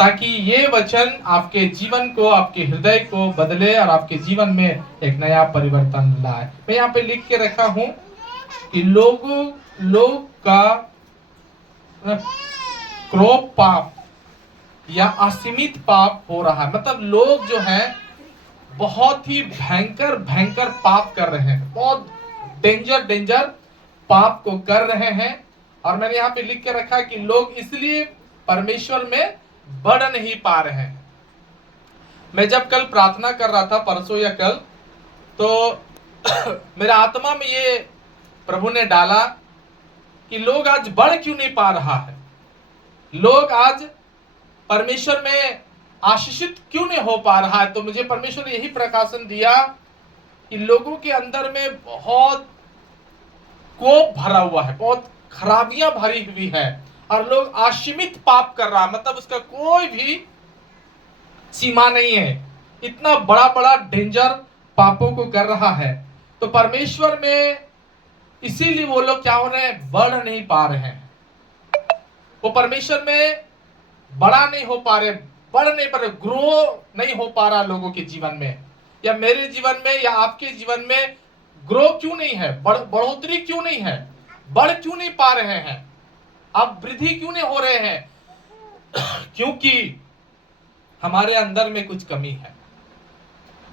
ताकि ये वचन आपके जीवन को, आपके हृदय को बदले और आपके जीवन में एक नया परिवर्तन लाए। मैं यहाँ पे लिख के रखा हूं कि लोग का क्रोध पाप या असीमित पाप हो रहा है। मतलब लोग जो है बहुत ही भयंकर भयंकर पाप कर रहे हैं, बहुत डेंजर पाप को कर रहे हैं। और मैंने यहाँ पे लिख के रखा कि लोग इसलिए परमेश्वर में बढ़ नहीं पा रहे हैं। मैं जब कल प्रार्थना कर रहा था, परसों या कल, तो मेरा आत्मा में ये प्रभु ने डाला कि लोग आज बढ़ क्यों नहीं पा रहा है, लोग आज परमेश्वर में आशीषित क्यों नहीं हो पा रहा है। तो मुझे परमेश्वर ने यही प्रकाशन दिया कि लोगों के अंदर में बहुत कोप भरा हुआ है, बहुत खराबियां भरी हुई है और लोग असीमित पाप कर रहा है। मतलब उसका कोई भी सीमा नहीं है, इतना बड़ा बड़ा डेंजर पापों को कर रहा है। तो परमेश्वर में इसीलिए वो लोग क्या हो रहे हैं, बढ़ नहीं पा रहे हैं। वो परमेश्वर में बड़ा नहीं हो पा रहे, बढ़ नहीं पा रहे, ग्रो नहीं हो पा रहा लोगों के जीवन में, या मेरे जीवन में या आपके जीवन में ग्रो क्यों नहीं है, बढ़ोतरी क्यों नहीं है, बढ़ क्यों नहीं पा रहे हैं, अब वृद्धि क्यों नहीं हो रहे हैं? क्योंकि हमारे अंदर में कुछ कमी है,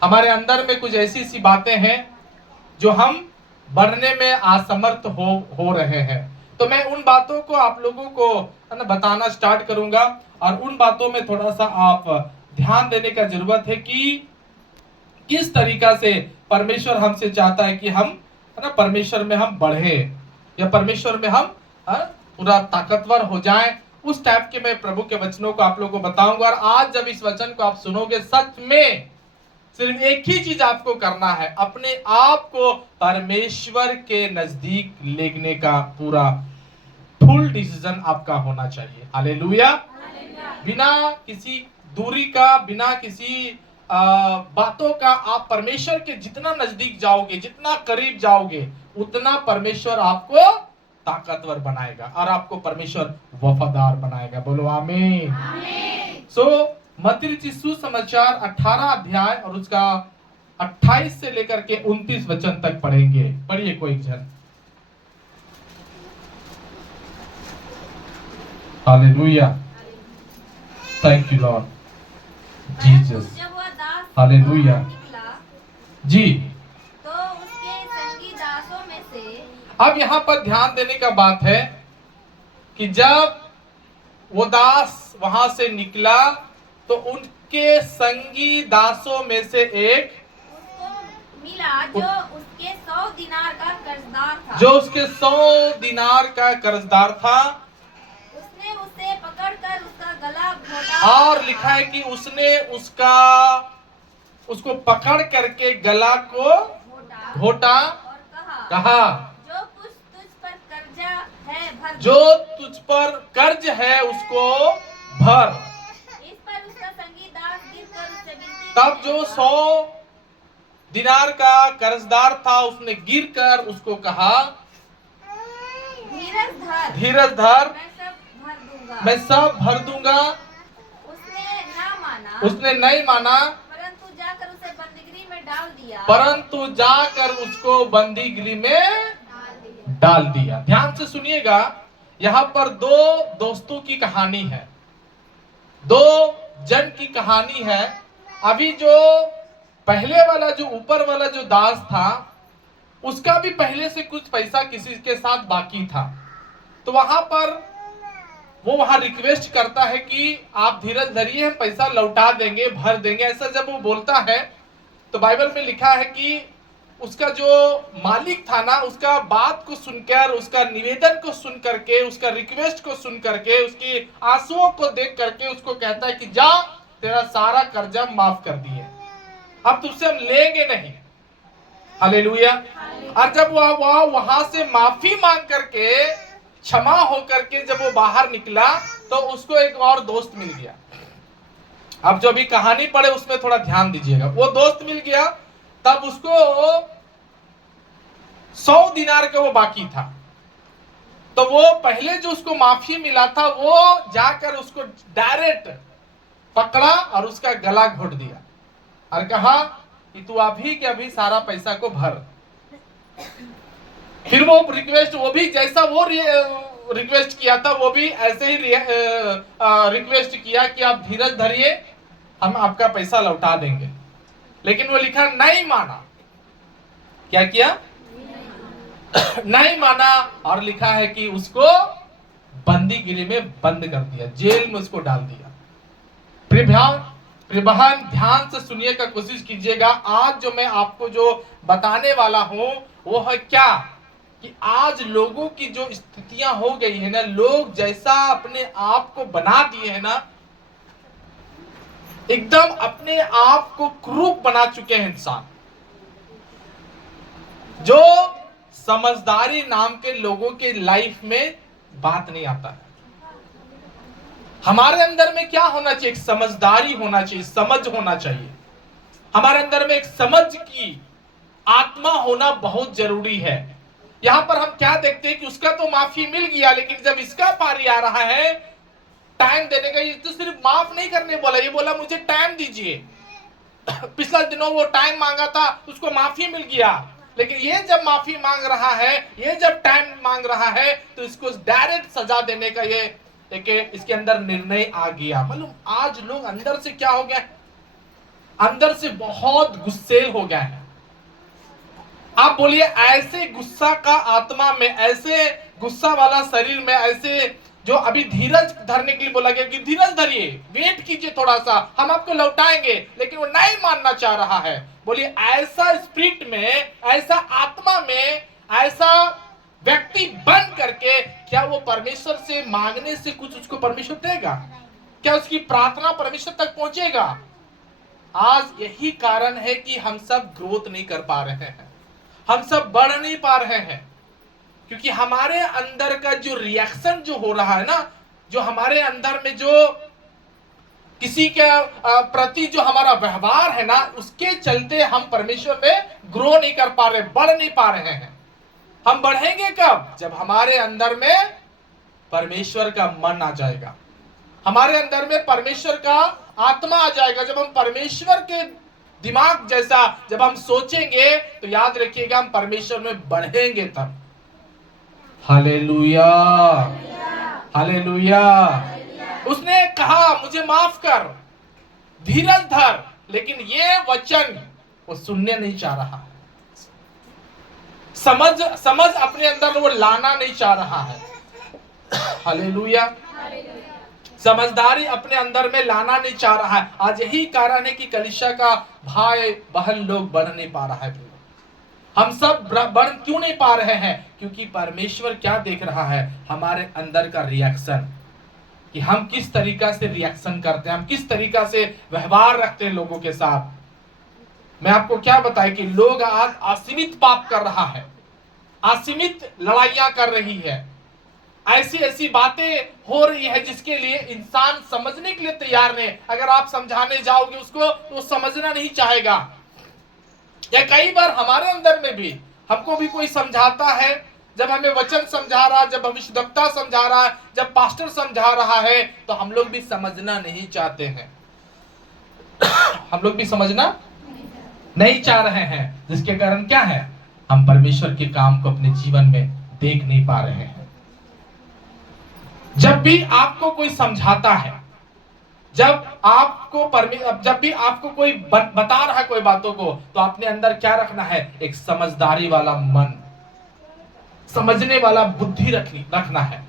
हमारे अंदर में कुछ ऐसी सी बातें हैं जो हम बढ़ने में असमर्थ हो रहे हैं। तो मैं उन बातों को आप लोगों को बताना स्टार्ट करूंगा और उन बातों में थोड़ा सा आप ध्यान देने का जरूरत है कि किस तरीका से परमेश्वर हमसे चाहता है कि हम परमेश्वर में हम बढ़े या परमेश्वर में हम पूरा ताकतवर हो जाएं। उस टाइप के मैं प्रभु के वचनों को आप लोगों को बताऊंगा। और आज जब इस वचन को आप सुनोगे, सच में सिर्फ एक ही चीज आपको करना है, अपने आप को परमेश्वर के नजदीक लेने का पूरा फुल डिसीजन आपका होना चाहिए। हालेलुया। बिना किसी दूरी का, बिना किसी बातों का आप परमेश्वर के जितना नजदीक जाओगे, जितना करीब जाओगे, उतना परमेश्वर आपको ताकतवर बनाएगा और आपको परमेश्वर वफादार बनाएगा। बोलो आमीन। मत्ती रचित सुसमाचार 18 अध्याय और उसका 28 से लेकर के 29 वचन तक पढ़ेंगे। पढ़िए कोई जन। Hallelujah, thank you Lord Jesus. Hallelujah जी। तो उसके संगी दासों में से, अब यहाँ पर ध्यान देने का बात है कि जब वो दास वहां से निकला तो उनके संगी दासों में से एक उसको मिला जो उसके 100 दिनार का कर्जदार था। जो उसके 100 दिनार का कर्जदार था। उसने उसे पकड़कर उसका गला घोटा। और लिखा है कि उसने उसको पकड़ करके गला को घोटा और कहा जो कुछ तुझ पर कर्जा है भर, जो तुझ पर कर्ज है उसको भर। इस पर उसका संगी दास गिरकर उससे विनती तब जो 100 दिनार का कर्जदार था उसने गिरकर उसको कहा, धीरज धर, मैं सब भर दूंगा। उसने नहीं माना, परंतु जाकर उसे बंदीगृह में डाल दिया। परंतु जाकर उसको बंदीगृह में डाल दिया। ध्यान से सुनिएगा, यहाँ पर दो दोस्तों की कहानी है, दो जन की कहानी है। अभी जो पहले वाला, जो ऊपर वाला जो दास था, उसका भी पहले से कुछ पैसा किसी के साथ बाकी था। तो वहां पर वो वहां रिक्वेस्ट करता है कि आप धीरज धरिए, हम पैसा लौटा देंगे, भर देंगे। ऐसा जब वो बोलता है तो बाइबल में लिखा है कि उसका जो मालिक था ना, उसका बात को सुनकर, उसका निवेदन को सुन करके, उसका रिक्वेस्ट को सुन करके, उसकी आंसुओं को देख करके उसको कहता है कि जा, तेरा सारा कर्जा माफ कर दिए, अब तुझसे हम लेंगे नहीं। हालेलुया। और जब वह वहां से माफी मांग करके, क्षमा होकर के जब वो बाहर निकला तो उसको एक और दोस्त मिल गया। अब जो भी कहानी पढ़े उसमें थोड़ा ध्यान दीजिएगा। वो दोस्त मिल गया, तब उसको 100 दिनार का वो बाकी था। तो वो पहले जो उसको माफी मिला था, वो जाकर उसको डायरेक्ट पकड़ा और उसका गला घोट दिया और कहा कि तू अभी के अभी सारा पैसा को भर। फिर वो रिक्वेस्ट, वो भी जैसा वो रिक्वेस्ट किया था, वो भी ऐसे ही रिक्वेस्ट किया कि आप धीरज धरिए, हम आपका पैसा लौटा देंगे। लेकिन वो लिखा नहीं माना। क्या किया? नहीं माना। और लिखा है कि उसको बंदी गिरी में बंद कर दिया, जेल में उसको डाल दिया। प्रिय बहन, ध्यान से सुनिए का कोशिश कीजिएगा। आज जो मैं आपको जो बताने वाला हूं वो है क्या, कि आज लोगों की जो स्थितियां हो गई है ना, लोग जैसा अपने आप को बना दिए हैं ना, एकदम अपने आप को क्रूर बना चुके हैं इंसान। जो समझदारी नाम के लोगों के लाइफ में बात नहीं आता है। हमारे अंदर में क्या होना चाहिए? एक समझदारी होना चाहिए, समझ होना चाहिए। हमारे अंदर में एक समझ की आत्मा होना बहुत जरूरी है। यहां पर हम क्या देखते हैं कि उसका तो माफी मिल गया, लेकिन जब इसका पारी आ रहा है टाइम देने का, ये तो सिर्फ माफ नहीं करने बोला, ये बोला मुझे टाइम दीजिए। पिछले दिनों वो टाइम मांगा था, उसको माफी मिल गया, लेकिन ये जब माफी मांग रहा है, ये जब टाइम मांग रहा है, तो इसको डायरेक्ट सजा देने का ये एक इसके अंदर निर्णय आ गया। मालूम आज लोग अंदर से क्या हो गया, अंदर से बहुत गुस्सेल हो गया है। आप बोलिए ऐसे गुस्सा का आत्मा में, ऐसे गुस्सा वाला शरीर में, ऐसे जो अभी धीरज धरने के लिए बोला गया कि धीरज धरिए, वेट कीजिए थोड़ा सा, हम आपको लौटाएंगे, लेकिन वो नहीं मानना चाह रहा है। बोलिए ऐसा स्पिरिट में, ऐसा आत्मा में, ऐसा व्यक्ति बन करके क्या वो परमेश्वर से मांगने से कुछ उसको परमेश्वर देगा? क्या उसकी प्रार्थना परमेश्वर तक पहुंचेगा? आज यही कारण है कि हम सब ग्रोथ नहीं कर पा रहे हैं, हम सब बढ़ नहीं पा रहे हैं, क्योंकि हमारे अंदर का जो रिएक्शन जो हो रहा है ना, जो हमारे अंदर में जो किसी के प्रति जो हमारा व्यवहार है ना, उसके चलते हम परमेश्वर में ग्रो नहीं कर पा रहे, बढ़ नहीं पा रहे हैं। हम बढ़ेंगे कब? जब हमारे अंदर में परमेश्वर का मन आ जाएगा, हमारे अंदर में परमेश्वर का आत्मा आ जाएगा। जब हम परमेश्वर के दिमाग जैसा जब हम सोचेंगे, तो याद रखिएगा हम परमेश्वर में बढ़ेंगे तब। Hallelujah, hallelujah. उसने कहा मुझे माफ कर, धीरज धर, लेकिन ये वचन वो सुनने नहीं चाह रहा है। समझ अपने अंदर वो लाना नहीं चाह रहा है। हालेलुया। समझदारी अपने अंदर में लाना नहीं चाह रहा है। आज यही कारण है कि कलीसिया का भाई बहन लोग बढ़ नहीं पा रहा है। हम सब बढ़ क्यों नहीं पा रहे हैं? क्योंकि परमेश्वर क्या देख रहा है? हमारे अंदर का रिएक्शन, कि हम किस तरीका से रिएक्शन करते हैं, हम किस तरीका से व्यवहार रखते हैं लोगों के साथ। मैं आपको क्या बताएं कि लोग आज असीमित पाप कर रहा है, असीमित लड़ाइयां कर रही है, ऐसी ऐसी बातें हो रही है जिसके लिए इंसान समझने के लिए तैयार नहीं। अगर आप समझाने जाओगे उसको तो समझना नहीं चाहेगा। या कई बार हमारे अंदर में भी, हमको भी कोई समझाता है, जब हमें वचन समझा रहा है, जब भविष्यद्वक्ता समझा रहा है, जब पास्टर समझा रहा है, तो हम लोग भी समझना नहीं चाहते हैं। हम लोग भी समझना नहीं चाह रहे हैं, जिसके कारण क्या है? हम परमेश्वर के काम को अपने जीवन में देख नहीं पा रहे हैं। जब भी आपको कोई समझाता है, जब भी आपको कोई बता रहा है कोई बातों को, तो अपने अंदर क्या रखना है? एक समझदारी वाला मन, समझने वाला बुद्धि रखना है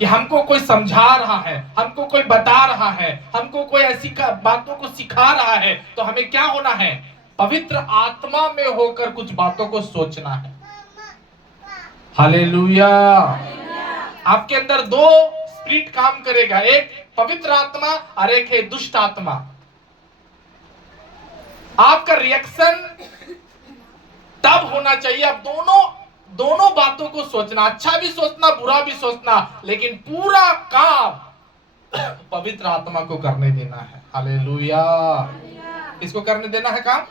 कि हमको कोई समझा रहा है, हमको कोई बता रहा है, हमको कोई ऐसी बातों को सिखा रहा है, तो हमें क्या होना है? पवित्र आत्मा में होकर कुछ बातों को सोचना है। हालेलुया। आपके अंदर दो स्पिरिट काम करेगा, एक पवित्र आत्मा और एक है दुष्ट आत्मा। आपका रिएक्शन तब होना चाहिए, आप दोनों बातों को सोचना, अच्छा भी सोचना, बुरा भी सोचना, लेकिन पूरा काम पवित्र आत्मा को करने देना है। हालेलुया। किसको करने देना है काम?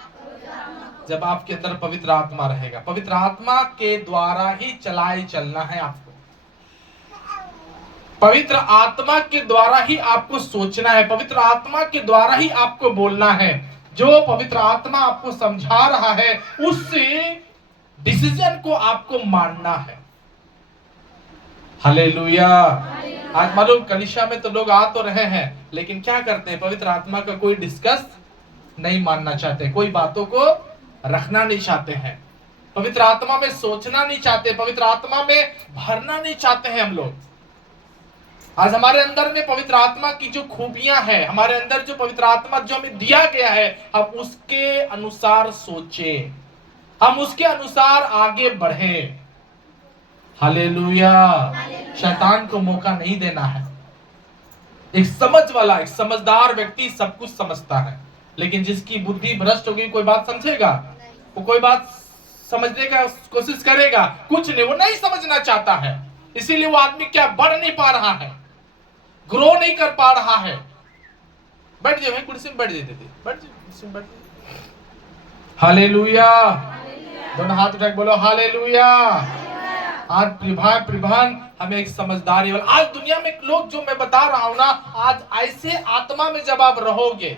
जब आपके अंदर पवित्र आत्मा रहेगा, पवित्र आत्मा के द्वारा ही चलना है आपको। पवित्र आत्मा के द्वारा ही आपको सोचना है, पवित्र आत्मा के द्वारा ही आपको बोलना है। जो पवित्र आत्मा आपको समझा रहा है उस डिसीजन को आपको मानना है। हालेलुया। आज मालूम कलीसिया में तो लोग आ तो रहे हैं, लेकिन क्या करते हैं, पवित्र आत्मा का कोई डिस्कस नहीं मानना चाहते, कोई बातों को रखना नहीं चाहते हैं, पवित्र आत्मा में सोचना नहीं चाहते, पवित्र आत्मा में भरना नहीं चाहते हैं हम लोग। आज हमारे अंदर में पवित्र आत्मा की जो खूबियां हैं, हमारे अंदर जो पवित्र आत्मा जो हमें दिया गया है, हम उसके अनुसार सोचें, हम उसके अनुसार आगे बढ़ें। हालेलुया। शैतान को मौका नहीं देना है। एक समझ वाला, एक समझदार व्यक्ति सब कुछ समझता है, लेकिन जिसकी बुद्धि भ्रष्ट होगी कोई बात समझेगा? वो कोई बात समझने का कोशिश करेगा? कुछ नहीं, वो नहीं समझना चाहता है। इसीलिए वो आदमी क्या बढ़ नहीं पा रहा है, ग्रो नहीं कर पा रहा है। बैठ जाओ, कुर्सी में बैठ जाते थे, बैठ जाओ कुर्सी में बैठ जाओ। हालेलुया। दोनों हाथ उठा के बोलो हालेलुया। आज प्रभान हमें एक समझदारी वाला, आज दुनिया में लोग जो मैं बता रहा हूं ना, आज ऐसे आत्मा में जब आप रहोगे,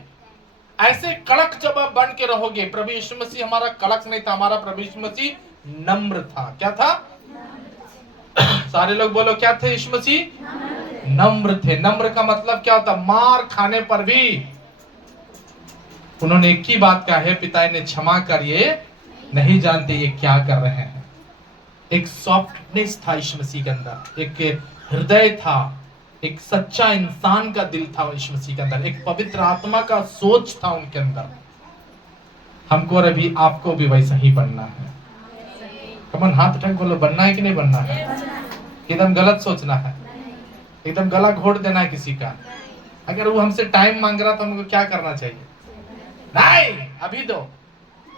ऐसे कड़क जब आप बन के रहोगे। प्रभु यीशु मसीह हमारा कड़क नहीं था, हमारा प्रभु यीशु मसीह नम्र था। क्या था? सारे लोग बोलो क्या थे यीशु मसीह? नम्र थे। नम्र का मतलब क्या होता? मार खाने पर भी उन्होंने एक ही बात कहा है, पिता इन्हें क्षमा कर, ये नहीं जानते ये क्या कर रहे हैं। एक सॉफ्टनेस था यीशु मसीह के अंदर, एक हृदय था, एक सच्चा इंसान का दिल था यीशु मसीह के अंदर, एक पवित्र आत्मा का सोच था उनके अंदर। हमको और अभी आपको भी वैसा ही बनना है। कमन हाथ उठा के बोलो, बनना है कि नहीं बनना है? एकदम गलत सोचना है, एकदम गला घोट देना है किसी का। अगर वो हमसे टाइम मांग रहा तो हमको क्या करना चाहिए? नहीं अभी दो,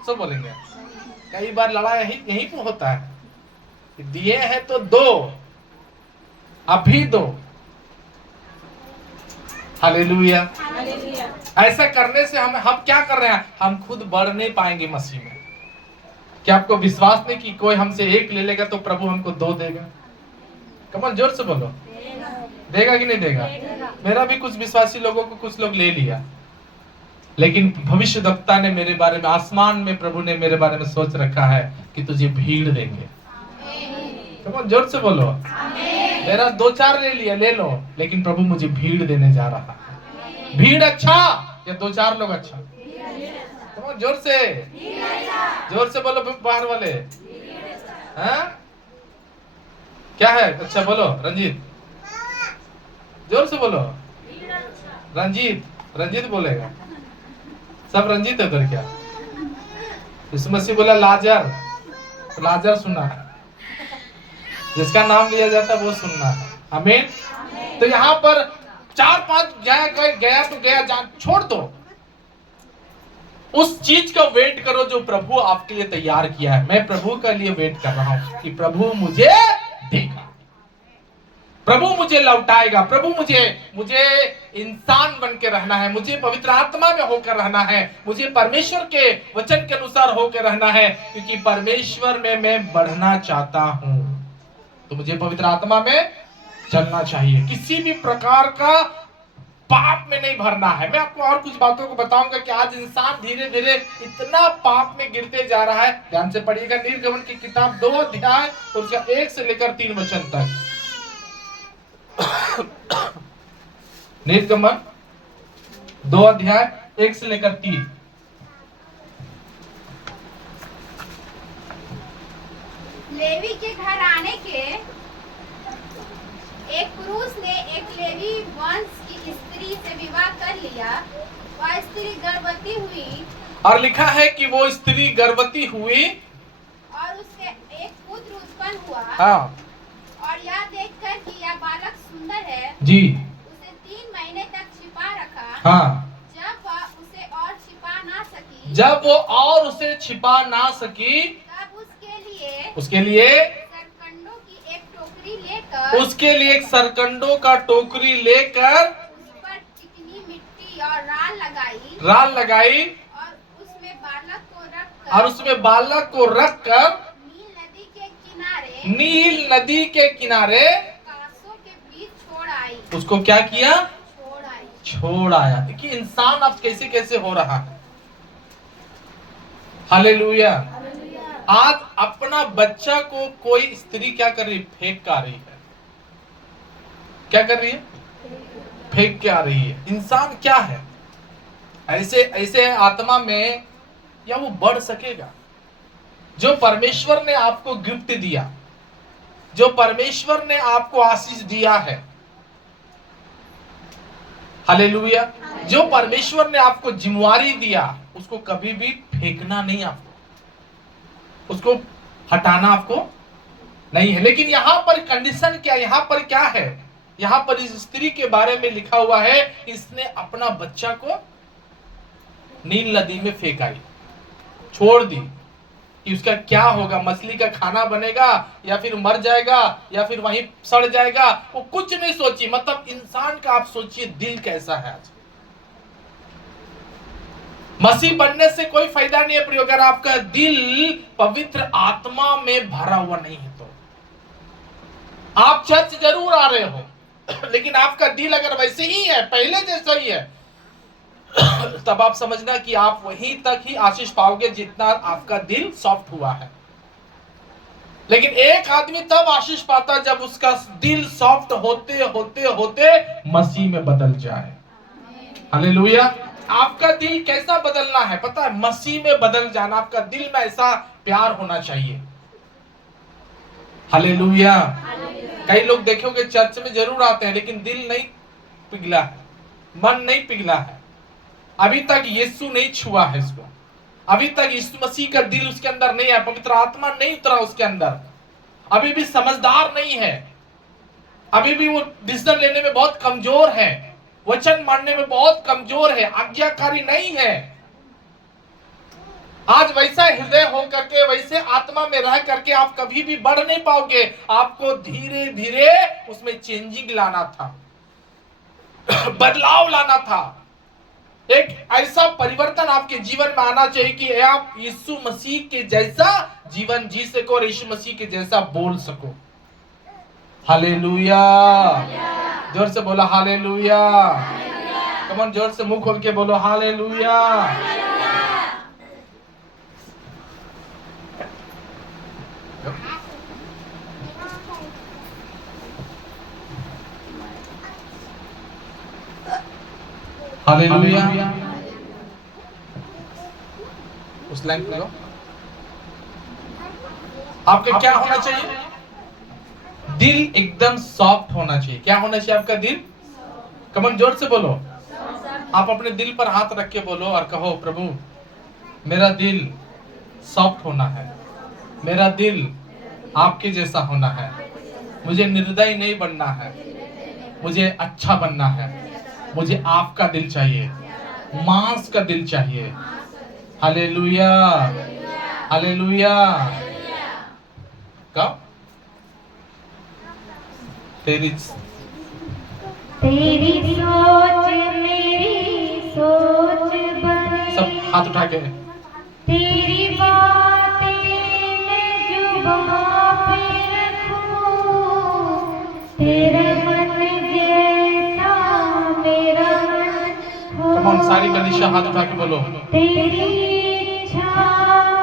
सब बोलेंगे। कई बार लड़ाई यहीं पे होता है, दिए हैं तो दो, अभी दो। हालेलुया। ऐसा करने से हम क्या कर रहे हैं? हम खुद बढ़ नहीं पाएंगे मसीह में। क्या आपको विश्वास नहीं कि कोई हमसे एक ले लेगा तो प्रभु हमको दो देगा? कमल जोर से बोलो, देगा कि नहीं देगा? मेरा भी कुछ विश्वासी लोगों को कुछ लोग ले लिया, लेकिन भविष्यद्वक्ता ने मेरे बारे में, आसमान में प्रभु ने मेरे बारे में सोच रखा है कि तुझे भीड़ देंगे। कमल जोर से बोलो, मेरा 2-4 ले लिया, ले लो, लेकिन प्रभु मुझे भीड़ देने जा रहा है। भीड़ अच्छा या 2-4 लोग अच्छा? कमल जोर से बोलो बाहर वाले। हाँ क्या है? अच्छा बोलो रंजीत, जोर से बोलो। रंजीत बोलेगा, सब रंजीत है उधर क्या? यीशु मसीह बोला लाजर सुना, जिसका नाम लिया जाता है वो सुनना है। आमीन। तो यहाँ पर 4-5 गया तो गया, जान छोड़ दो। उस चीज का वेट करो जो प्रभु आपके लिए तैयार किया है। मैं प्रभु के लिए वेट कर रहा हूं कि प्रभु मुझे देगा, प्रभु मुझे लौटाएगा, प्रभु मुझे इंसान बन के रहना है, मुझे पवित्र आत्मा में होकर रहना है, मुझे परमेश्वर के वचन के अनुसार होकर रहना है, क्योंकि परमेश्वर में मैं बढ़ना चाहता हूं। तो मुझे पवित्र आत्मा में चलना चाहिए, किसी भी प्रकार का पाप में नहीं भरना है। मैं आपको और कुछ बातों को बताऊंगा कि आज इंसान धीरे धीरे इतना पाप में गिरते जा रहा है। ध्यान से पढ़िएगा निर्गमन की किताब 2 अध्याय और उसका 1 से लेकर 3 वचन तक। निर्गमन 2 अध्याय 1 से लेकर 3। लेवी के घराने के एक पुरुष ने एक लेवी वंश की स्त्री से विवाह कर लिया। वह स्त्री गर्भवती हुई, और लिखा है कि वो स्त्री गर्भवती हुई और उससे एक पुत्र उत्पन्न हुआ। हाँ। और यह देखकर कि यह बालक सुंदर है जी, उसे 3 महीने तक छिपा रखा। हाँ। जब वह उसे और छिपा ना सकी, तब उसके लिए सरकंडों की एक टोकरी लेकर, एक सरकंडों का टोकरी लेकर उस पर चिकनी मिट्टी और राल लगाई और उसमें बालक को रखकर नील नदी के किनारे कासों के बीच छोड़ा। उसको क्या किया? छोड़ आई। छोड़ आया। देखिए इंसान अब कैसे कैसे हो रहा है। हालेलुया। आज अपना बच्चा को कोई स्त्री क्या कर रही है? फेंक आ रही है। क्या कर रही है? फेंक के आ रही है। इंसान क्या है? ऐसे ऐसे आत्मा में या वो बढ़ सकेगा? जो परमेश्वर ने आपको गिफ्ट दिया, जो परमेश्वर ने आपको आशीष दिया है, हालेलुया, जो परमेश्वर ने आपको जिम्मेवारी दिया, उसको कभी भी फेंकना नहीं, आपको उसको हटाना आपको नहीं है। लेकिन यहां पर कंडीशन क्या, यहां पर क्या है? यहां पर इस स्त्री के बारे में लिखा हुआ है, इसने अपना बच्चा को नील नदी में फेंकाई, छोड़ दी कि उसका क्या होगा, मछली का खाना बनेगा या फिर मर जाएगा या फिर वहीं सड़ जाएगा, वो कुछ नहीं सोची। मतलब इंसान का आप सोचिए दिल कैसा है आज। मसीह बनने से कोई फायदा नहीं है प्रिय, अगर आपका दिल पवित्र आत्मा में भरा हुआ नहीं है तो। आप चर्च जरूर आ रहे हो लेकिन आपका दिल अगर वैसे ही है, पहले जैसा ही है, तब आप समझना कि आप वहीं तक ही आशीष पाओगे जितना आपका दिल सॉफ्ट हुआ है। लेकिन एक आदमी तब आशीष पाता जब उसका दिल सॉफ्ट होते होते होते मसीह में बदल जाए। हालेलुया। आपका दिल कैसा बदलना है पता है? मसीह में बदल जाना। आपका दिल में ऐसा प्यार होना चाहिए। हालेलुया। कई लोग देखोगे चर्च में जरूर आते हैं लेकिन दिल नहीं पिघला है, मन नहीं पिघला है, अभी तक यीशु नहीं छुआ है इसको, अभी तक यीशु मसीह का दिल उसके अंदर नहीं है, पवित्र आत्मा नहीं उतरा उसके अंदर, अभी भी समझदार नहीं है, अभी भी वो डिसीजन लेने में बहुत कमजोर है, वचन मानने में बहुत कमजोर है, आज्ञाकारी नहीं है। आज वैसा हृदय हो करके, वैसे आत्मा में रह करके आप कभी भी बढ़ नहीं पाओगे। आपको धीरे धीरे उसमें चेंजिंग लाना था, बदलाव लाना था। एक ऐसा परिवर्तन आपके जीवन में आना चाहिए कि आप यीशु मसीह के जैसा जीवन जी सको और यीशु मसीह के जैसा बोल सको। हालेलुया। जोर से बोलो हालेलुया। कम ऑन, जोर से मुंह खोल के बोलो हालेलुया। हालेलुया। उस लाइन पे लो। आपका क्या होना चाहिए? दिल एकदम सॉफ्ट होना चाहिए। क्या होना चाहिए आपका दिल? कमन जोर से बोलो। आप अपने दिल पर हाथ रख के बोलो और कहो, प्रभु मेरा दिल सॉफ्ट होना है, मेरा दिल आपके जैसा होना है, मुझे निर्दयी नहीं बनना है, मुझे अच्छा बनना है, मुझे आपका दिल चाहिए, मांस का दिल चाहिए। Hallelujah, hallelujah. कब? तेरी सोच मेरी सोच बने, सब हाथ उठा के। तेरी बातें मैं जुबां पे रखूं, तेरा मन जैसा मेरा मन हो। कम ऑन, सारी कलीसिया हाथ उठा के बोलो। तेरी इच्छा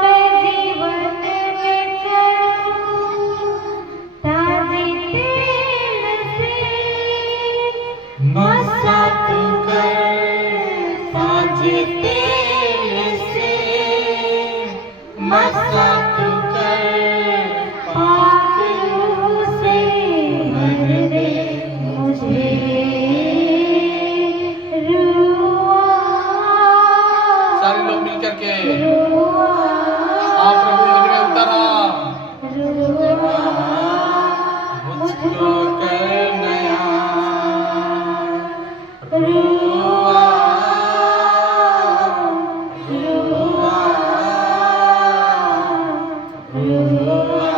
मैं जीवन में चलूं, ताजे तेल से मसाक कर, ताजे तेल से मसाक कर, पाक रूह से भर दे मुझे रुआ। सारे लोग मिल करके रुआ, आप प्रभु मुझ में उतरा, रुआ, मुझको कर नया, रुआ, रुआ, रुआ,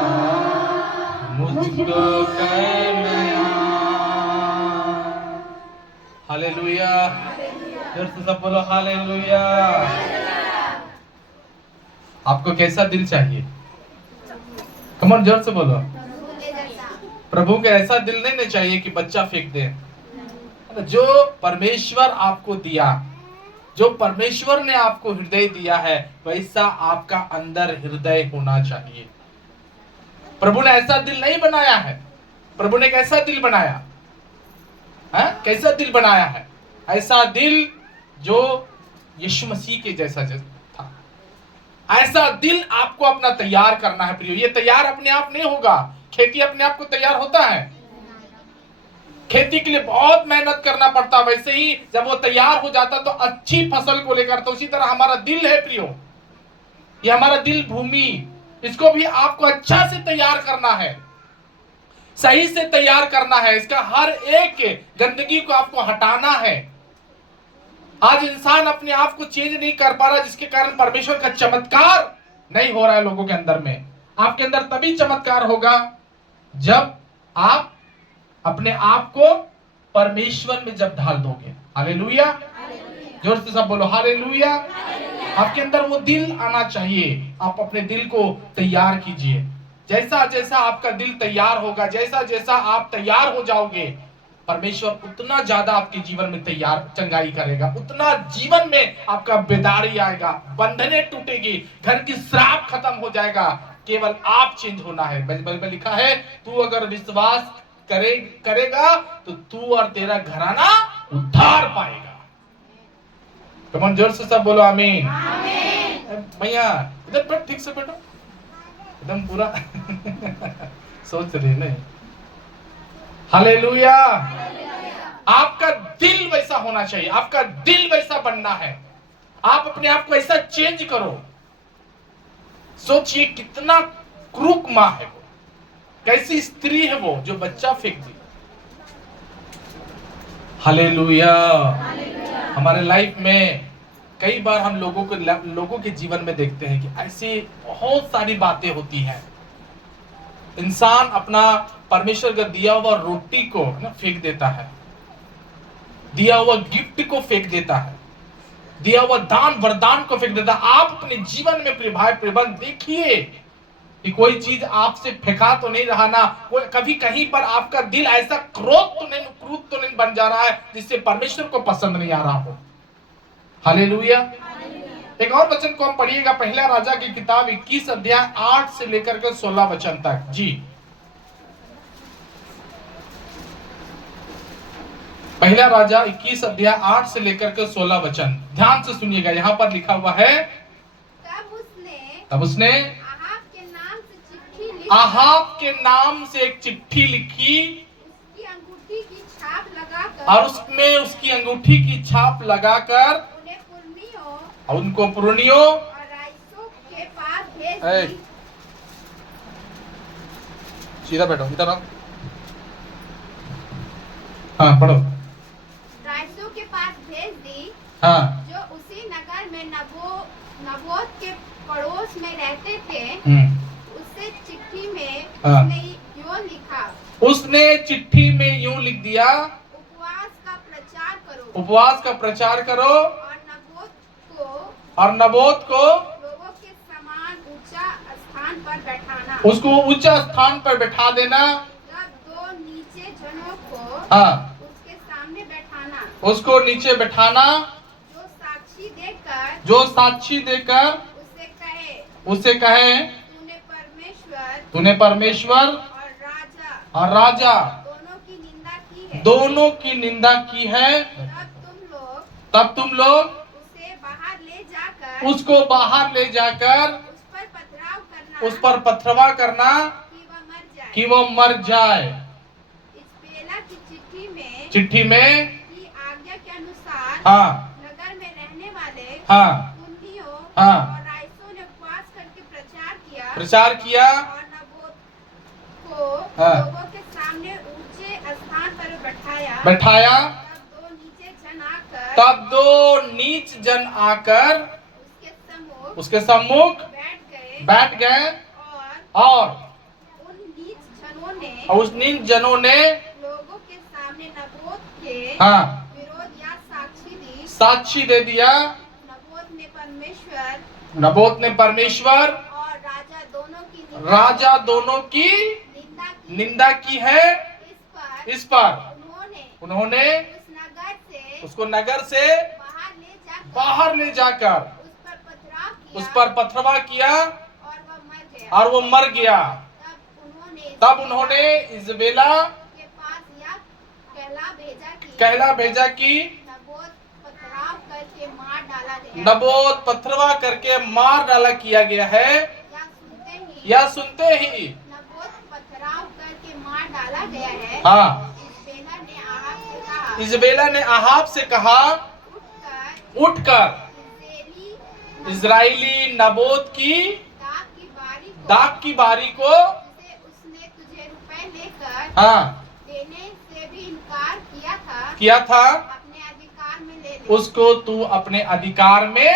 मुझको कर नया। हालेलुया। जोर से सब बोलो हालेलुया। आपको कैसा दिल चाहिए? कम ऑन, जोर से बोलो। प्रभु के ऐसा दिल नहीं चाहिए कि बच्चा फेंक दे, जो परमेश्वर आपको दिया, जो परमेश्वर ने आपको हृदय दिया है, वैसा आपका अंदर हृदय होना चाहिए। प्रभु ने ऐसा दिल नहीं बनाया है। प्रभु ने कैसा दिल बनाया है? कैसा दिल बनाया है? ऐसा दिल जो यीशु मसीह के जैसा था। ऐसा दिल आपको अपना तैयार करना है प्रियो। ये तैयार अपने आप नहीं होगा। खेती अपने आप को तैयार होता है? खेती के लिए बहुत मेहनत करना पड़ता। वैसे ही जब वो तैयार हो जाता तो अच्छी फसल को लेकर, तो उसी तरह हमारा दिल है प्रियो। ये हमारा दिल भूमि, इसको भी आपको अच्छा से तैयार करना है, सही से तैयार करना है। इसका हर एक गंदगी को आपको हटाना है। आज इंसान अपने आप को चेंज नहीं कर पा रहा, जिसके कारण परमेश्वर का चमत्कार नहीं हो रहा है लोगों के अंदर में। आपके अंदर तभी चमत्कार होगा जब आप अपने आप को परमेश्वर में जब ढाल दोगे। हालेलुया, जोर से सब बोलो हालेलुया। आपके अंदर वो दिल आना चाहिए। आप अपने दिल को तैयार कीजिए। जैसा जैसा आपका दिल तैयार होगा, जैसा जैसा आप तैयार हो जाओगे, परमेश्वर उतना ज्यादा आपके जीवन में तैयार चंगाई करेगा, उतना जीवन में आपका बेदारी आएगा, बंधने टूटेगी, घर की श्राप खत्म हो जाएगा। केवल आप चेंज होना है। बाइबल में लिखा है, तू अगर विश्वास करेगा तो तू और तेरा घराना उद्धार पाएगा। कमन जोर से सब बोलो आमीन। भैया इधर बैठ, ठीक से बैठो, एकदम पूरा सोच रही नहीं। हालेलुया। आपका दिल वैसा होना चाहिए, आपका दिल वैसा बनना है। आप अपने आप को ऐसा चेंज करो। सोचिए कितना क्रूक माँ है वो, कैसी स्त्री है वो जो बच्चा फेंक दी। हालेलुया। हमारे लाइफ में कई बार हम लोगों के जीवन में देखते हैं कि ऐसी बहुत सारी बातें होती हैं। इंसान अपना परमेश्वर का दिया हुआ रोटी को फेंक देता है, दिया हुआ गिफ्ट को फेंक देता है, दिया हुआ दान वरदान को फेंक देता है। आप अपने जीवन में प्रिय भाई प्रियबंध देखिए कि कोई चीज आपसे फेंका तो नहीं रहा ना। कोई कभी कहीं पर आपका दिल ऐसा क्रोध तो नहीं बन जा रहा है जिससे परमेश्वर को पसंद नहीं आ रहा हो। हालेलुया। एक और वचन को हम पढ़िएगा, पहला राजा की किताब 21 अध्याय 8 से लेकर के 16 वचन तक। जी, पहला राजा 21 अध्याय 8 से लेकर के 16 वचन ध्यान से सुनिएगा। यहाँ पर लिखा हुआ है, तब उसने आहाब के नाम से एक चिट्ठी लिखी उसकी अंगूठी की छाप लगाकर, और उसमें उसकी अंगूठी की छाप लगाकर उनको पुरनियों और राइसों के पास भेज दी। सीधा बैठो, इधर आओ। हाँ पढ़ो। राइसों के पास भेज दी, हाँ, जो उसी नगर में नबोत के पड़ोस में रहते थे। उससे चिट्ठी में हाँ। उसने यूं लिखा, उसने चिट्ठी में यूं लिख दिया, उपवास का प्रचार करो, उपवास का प्रचार करो और नबोत को लोगों के समान ऊंचा स्थान पर बैठाना। उसको ऊंचा स्थान पर बैठा देना। जब दो नीचे जनों को हाँ, उसके सामने बैठाना, उसको नीचे बैठाना, जो साक्षी देकर उसे कहे तूने परमेश्वर और राजा दोनों की निंदा की है। तब तुम लोग उसको बाहर ले जाकर उस पर पथरवा करना कि वो मर जाए। चिट्ठी में आज्ञा के अनुसार हाँ, नगर में रहने वाले हाँ, पुन्नियों हाँ, और राइसों ने उपवास करके प्रचार किया और नबोत को हाँ, लोगों के सामने ऊंचे स्थान पर बैठाया। तब दो नीच जन आकर उसके सम्मुख बैठ गए और उस नीच जनों ने लोगों के सामने नबोत के हाँ, विरोध या साक्षी दे दिया। नबोत ने परमेश्वर और राजा दोनों की निंदा की है। इस पर उन्होंने उसको नगर से बाहर ले जाकर बाहर ले जाकर उस पर पथरवा किया और वह मर गया। और वो मर गया। तब उन्होंने इजबेला के पास यह कहला भेजा कि नबोत पथराव करके मार डाला गया। नबोत पथरवा करके मार डाला किया गया है। या सुनते ही नबोत पथराव करके मार डाला गया है। हाँ, इजबेला ने आहाब से कहा, इजबेला ने आहाब से कहा, उठकर इजराइली नबोत की दाग की बारी को उसने तुझे रुपए लेकर हाँ देने से भी इनकार किया था, अपने अधिकार में ले ले। उसको तू अपने अधिकार में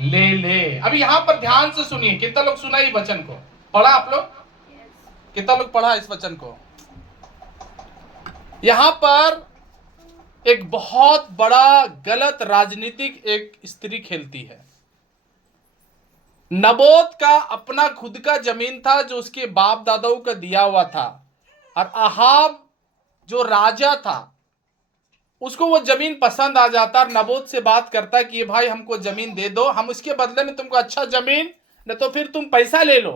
ले ले। ले। अभी यहाँ पर ध्यान से सुनिए। कितना लोग सुना इस वचन को? पढ़ा आप लोग? कितना लोग पढ़ा इस वचन को? यहाँ पर एक बहुत बड़ा गलत राजनीतिक एक स्त्री खेलती है। नबोत का अपना खुद का जमीन था जो उसके बाप दादाओं का दिया हुआ था, और आहाब जो राजा था उसको वो जमीन पसंद आ जाता और नबोत से बात करता कि ये भाई हमको जमीन दे दो, हम उसके बदले में तुमको अच्छा जमीन, न तो फिर तुम पैसा ले लो।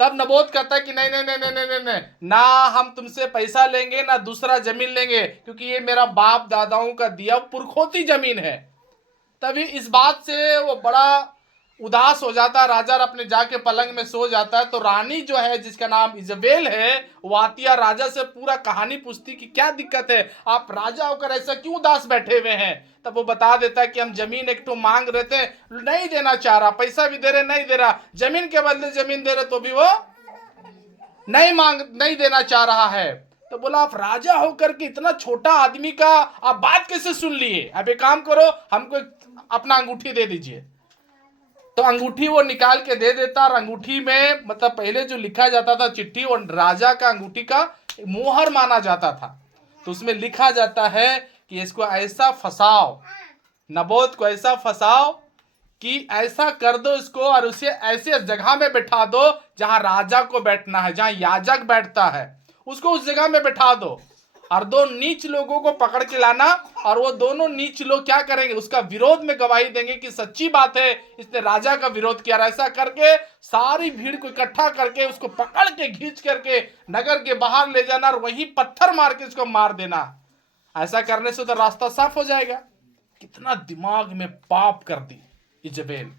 तब नबोत कहता है कि नहीं नहीं नहीं नहीं नहीं नहीं, ना हम तुमसे पैसा लेंगे ना दूसरा जमीन लेंगे, क्योंकि ये मेरा बाप दादाओं का दिया पुरखोती जमीन है। तभी इस बात से वो बड़ा उदास हो जाता है राजा, और अपने जाके पलंग में सो जाता है। तो रानी जो है जिसका नाम इजबेल है वो आती है राजा से पूरा कहानी पूछती कि क्या दिक्कत है, आप राजा होकर ऐसा क्यों उदास बैठे हुए हैं। तब वो बता देता है कि हम जमीन एक तो मांग रहे थे, नहीं देना चाह रहा, पैसा भी दे रहे नहीं दे रहा, जमीन के बदले जमीन दे रहे तो भी वो नहीं देना चाह रहा है। तो बोला आप राजा होकर के इतना छोटा आदमी का आप बात कैसे सुन लिए? अब एक काम करो, हमको अपना अंगूठी दे दीजिए। तो अंगूठी वो निकाल के दे देता, और अंगूठी में मतलब पहले जो लिखा जाता था चिट्ठी, वो राजा का अंगूठी का मोहर माना जाता था। तो उसमें लिखा जाता है कि इसको ऐसा फंसाओ, नबोत को ऐसा फंसाओ कि ऐसा कर दो इसको, और उसे ऐसे जगह में बैठा दो जहां राजा को बैठना है, जहां याजक बैठता है उसको उस जगह में बैठा दो, और दो नीच लोगों को पकड़ के लाना, और वो दोनों नीच लोग क्या करेंगे, उसका विरोध में गवाही देंगे कि सच्ची बात है इसने राजा का विरोध किया। ऐसा करके सारी भीड़ को इकट्ठा करके उसको पकड़ के खींच करके नगर के बाहर ले जाना, और वही पत्थर मार के उसको मार देना। ऐसा करने से तो रास्ता साफ हो जाएगा। कितना दिमाग में पाप कर दी इजबेल,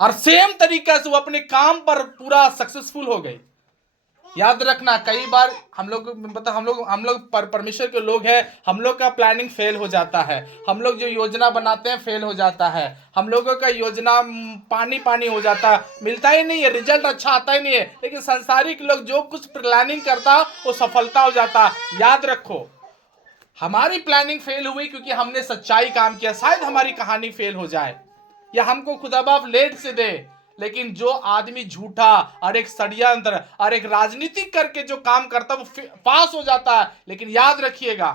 और सेम तरीका से वो अपने काम पर पूरा सक्सेसफुल हो गई। याद रखना, कई बार हम लोग मतलब हम लोग परमेश्वर के लोग हैं, हम लोग का प्लानिंग फेल हो जाता है, हम लोग जो योजना बनाते हैं फेल हो जाता है, हम लोगों का योजना पानी पानी हो जाता है, मिलता ही नहीं है, रिजल्ट अच्छा आता ही नहीं है। लेकिन संसारिक लोग जो कुछ प्लानिंग करता वो सफलता हो जाता। याद रखो, हमारी प्लानिंग फेल हुई क्योंकि हमने सच्चाई काम किया। शायद हमारी कहानी फेल हो जाए या हमको खुदा बाप लेट से दे, लेकिन जो आदमी झूठा और एक षड्यंत्र और एक राजनीतिक करके जो काम करता है वो पास हो जाता है। लेकिन याद रखिएगा,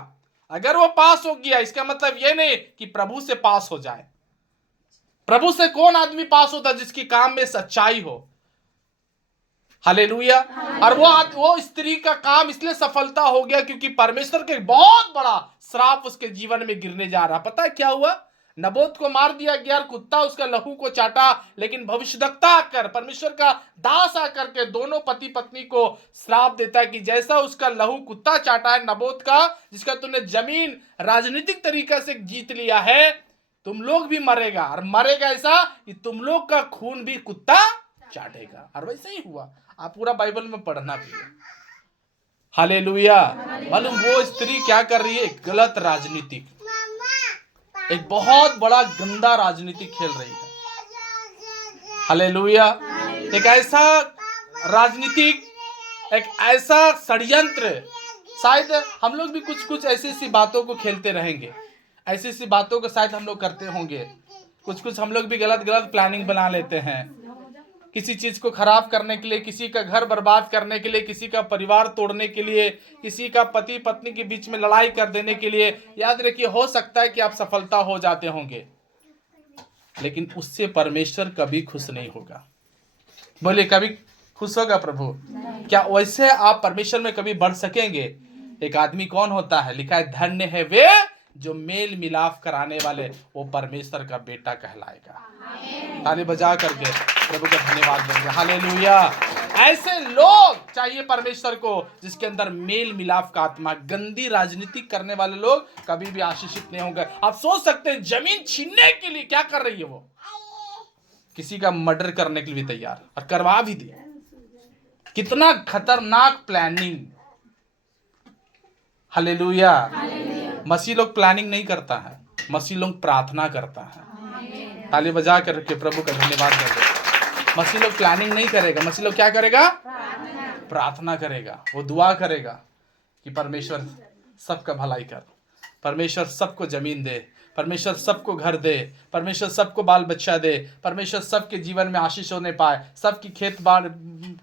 अगर वो पास हो गया इसका मतलब ये नहीं कि प्रभु से पास हो जाए। प्रभु से कौन आदमी पास होता? जिसकी काम में सच्चाई हो। हालेलुया। और वो स्त्री का काम इसलिए सफलता हो गया क्योंकि परमेश्वर के बहुत बड़ा श्राप उसके जीवन में गिरने जा रहा। पता है क्या हुआ? नबोत को मार दिया गया, कुत्ता उसका लहू को चाटा, लेकिन भविष्यद्वक्ता आकर, परमेश्वर का दास आकर के दोनों पति पत्नी को श्राप देता है कि जैसा उसका लहू कुत्ता चाटा है नबोत का, जिसका तुमने जमीन राजनीतिक तरीके से जीत लिया है, तुम लोग भी मरेगा। और मरेगा ऐसा कि तुम लोग का खून भी कुत्ता चाटेगा। और वैसे ही हुआ। आप पूरा बाइबल में पढ़ना भी है। हालेलुया। मालूम वो स्त्री क्या कर रही है? गलत राजनीतिक, एक बहुत बड़ा गंदा राजनीति खेल रही है। हालेलुया। एक ऐसा राजनीतिक, एक ऐसा षड्यंत्र, शायद हम लोग भी कुछ कुछ ऐसी ऐसी बातों को खेलते रहेंगे, ऐसी ऐसी बातों को शायद हम लोग करते होंगे। कुछ कुछ हम लोग भी गलत गलत प्लानिंग बना लेते हैं, किसी चीज को खराब करने के लिए, किसी का घर बर्बाद करने के लिए, किसी का परिवार तोड़ने के लिए, किसी का पति पत्नी के बीच में लड़ाई कर देने के लिए। याद रखिए, हो सकता है कि आप सफलता हो जाते होंगे, लेकिन उससे परमेश्वर कभी खुश नहीं होगा। बोले, कभी खुश होगा प्रभु? क्या वैसे आप परमेश्वर में कभी बढ़ सकेंगे? एक आदमी कौन होता है? लिखा है धन्य है वे जो मेल मिलाप कराने वाले, वो परमेश्वर का बेटा कहलाएगा। ताली बजा करके प्रभु का धन्यवाद देंगे। हालेलुया। ऐसे लोग चाहिए परमेश्वर को जिसके अंदर मेल मिलाप का आत्मा। गंदी राजनीति करने वाले लोग कभी भी आशीषित नहीं होंगे। आप सोच सकते हैं जमीन छीनने के लिए क्या कर रही है वो, किसी का मर्डर करने के लिए तैयार, और करवा भी दिया। कितना खतरनाक प्लानिंग। हालेलुया। मसीह लोग प्लानिंग नहीं करता है, मसीह लोग प्रार्थना करता है। ताली बजा करके प्रभु का धन्यवाद करते। मसीह लोग प्लानिंग नहीं करेगा, मसीह लोग क्या करेगा? प्रार्थना करेगा। वो दुआ करेगा कि परमेश्वर सबका भलाई कर, परमेश्वर सबको जमीन दे, परमेश्वर सबको घर दे, परमेश्वर सबको बाल बच्चा दे, परमेश्वर सबके जीवन में आशीष होने पाए, सबकी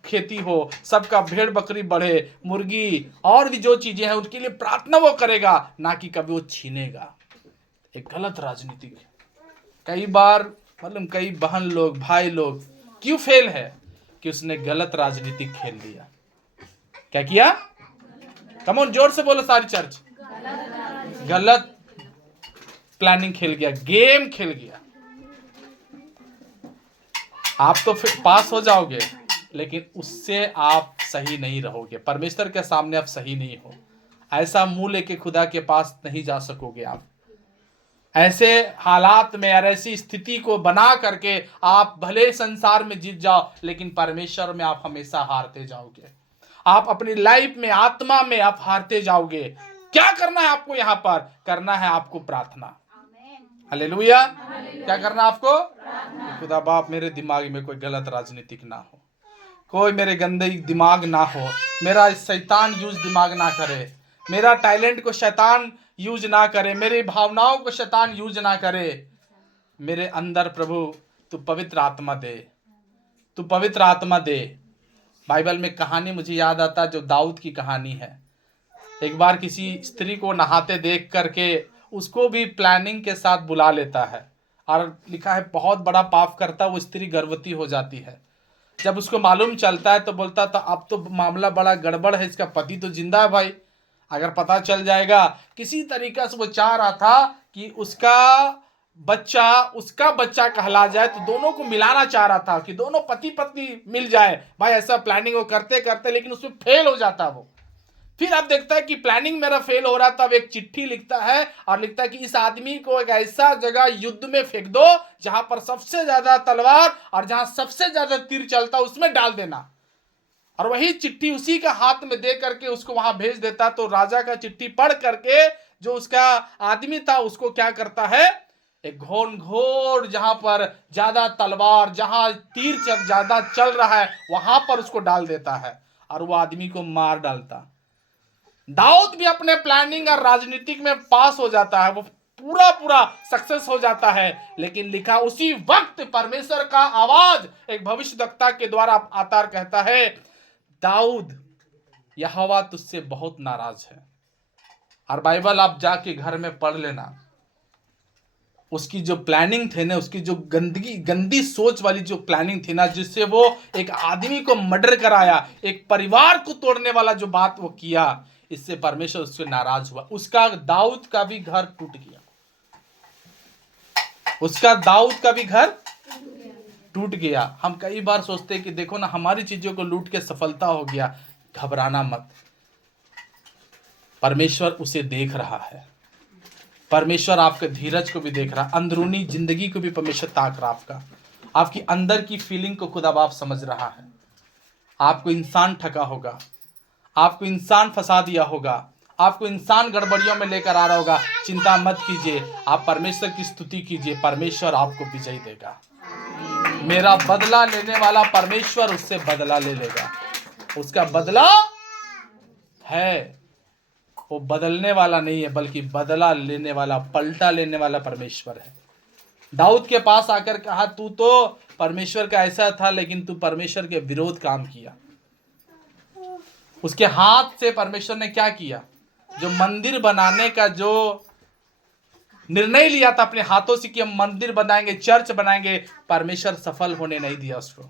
खेती हो, सबका भेड़ बकरी बढ़े, मुर्गी और भी जो चीजें हैं उनके लिए प्रार्थना वो करेगा, ना कि कभी वो छीनेगा। एक गलत राजनीति। कई बार मतलब कई बहन लोग भाई लोग क्यों फेल है कि उसने गलत राजनीति खेल लिया। क्या किया? कम ऑन, जोर से बोलो सारी चर्च। गलत प्लानिंग खेल गया, गेम खेल गया। आप तो फिर पास हो जाओगे, लेकिन उससे आप सही नहीं रहोगे। परमेश्वर के सामने आप सही नहीं हो। ऐसा मुंह लेके खुदा के पास नहीं जा सकोगे आप। ऐसे हालात में और ऐसी स्थिति को बना करके आप भले संसार में जीत जाओ, लेकिन परमेश्वर में आप हमेशा हारते जाओगे। आप अपनी लाइफ में, आत्मा में आप हारते जाओगे। क्या करना है आपको? यहाँ पर करना है आपको प्रार्थना। हालेलुया। क्या करना आपको? खुदा बाप मेरे दिमाग में कोई गलत राजनीतिक ना हो, कोई मेरे गंदे दिमाग ना हो, मेरा शैतान यूज दिमाग ना करे, मेरा टैलेंट को शैतान यूज ना करे, मेरी भावनाओं को शैतान यूज ना करे। मेरे अंदर प्रभु तू पवित्र आत्मा दे, तू पवित्र आत्मा दे। बाइबल में कहानी मुझे याद आता जो दाऊद की कहानी है। एक बार किसी स्त्री को नहाते देख करके उसको भी प्लानिंग के साथ बुला लेता है, और लिखा है बहुत बड़ा पाप करता, वो स्त्री गर्भवती हो जाती है। जब उसको मालूम चलता है तो बोलता था अब तो मामला बड़ा गड़बड़ है, इसका पति तो जिंदा है भाई, अगर पता चल जाएगा। किसी तरीका से वो चाह रहा था कि उसका बच्चा कहला जाए, तो दोनों को मिलाना चाह रहा था कि दोनों पति पत्नी मिल जाए। भाई ऐसा प्लानिंग वो करते करते लेकिन उसमें फेल हो जाता वो। फिर अब देखता है कि प्लानिंग मेरा फेल हो रहा था, अब एक चिट्ठी लिखता है और लिखता है कि इस आदमी को एक ऐसा जगह युद्ध में फेंक दो जहां पर सबसे ज्यादा तलवार और जहां सबसे ज्यादा तीर चलता उसमें डाल देना। और वही चिट्ठी उसी का हाथ में दे करके उसको वहां भेज देता। तो राजा का चिट्ठी पढ़ करके जो उसका आदमी था उसको क्या करता है, एक घोर जहां पर ज्यादा तलवार, जहां तीर ज्यादा चल रहा है वहां पर उसको डाल देता है और वो आदमी को मार डालता। दाऊद भी अपने प्लानिंग और राजनीतिक में पास हो जाता है, वो पूरा सक्सेस हो जाता है। लेकिन लिखा उसी वक्त परमेश्वर का आवाज एक भविष्यवक्ता के द्वारा आता और कहता है, दाऊद यहोवा तुझसे बहुत नाराज है। और बाइबल आप जाके घर में पढ़ लेना, उसकी जो प्लानिंग थे ना, उसकी जो गंदी सोच वाली जो प्लानिंग थी ना, जिससे वो एक आदमी को मर्डर कराया, एक परिवार को तोड़ने वाला जो बात वो किया, इससे परमेश्वर उससे नाराज हुआ। उसका दाऊद का भी घर टूट गया, उसका दाऊद का भी घर टूट गया। हम कई बार सोचते हैं कि देखो ना हमारी चीजों को लूट के सफलता हो गया, घबराना मत, परमेश्वर उसे देख रहा है। परमेश्वर आपके धीरज को भी देख रहा है, अंदरूनी जिंदगी को भी परमेश्वर ताक रहा, आपकी अंदर की फीलिंग को खुदा बाप समझ रहा है। आपको इंसान ठगा होगा, आपको इंसान फंसा दिया होगा, आपको इंसान गड़बड़ियों में लेकर आ रहा होगा, चिंता मत कीजिए, आप परमेश्वर की स्तुति कीजिए, परमेश्वर आपको विजय देगा। मेरा बदला लेने वाला परमेश्वर उससे बदला ले लेगा, उसका बदला है, वो बदलने वाला नहीं है बल्कि बदला लेने वाला, पलटा लेने वाला परमेश्वर है। दाऊद के पास आकर कहा तू तो परमेश्वर का ऐसा था लेकिन तू परमेश्वर के विरोध काम किया। उसके हाथ से परमेश्वर ने क्या किया, जो मंदिर बनाने का जो निर्णय लिया था अपने हाथों से कि हम मंदिर बनाएंगे, चर्च बनाएंगे, परमेश्वर सफल होने नहीं दिया उसको।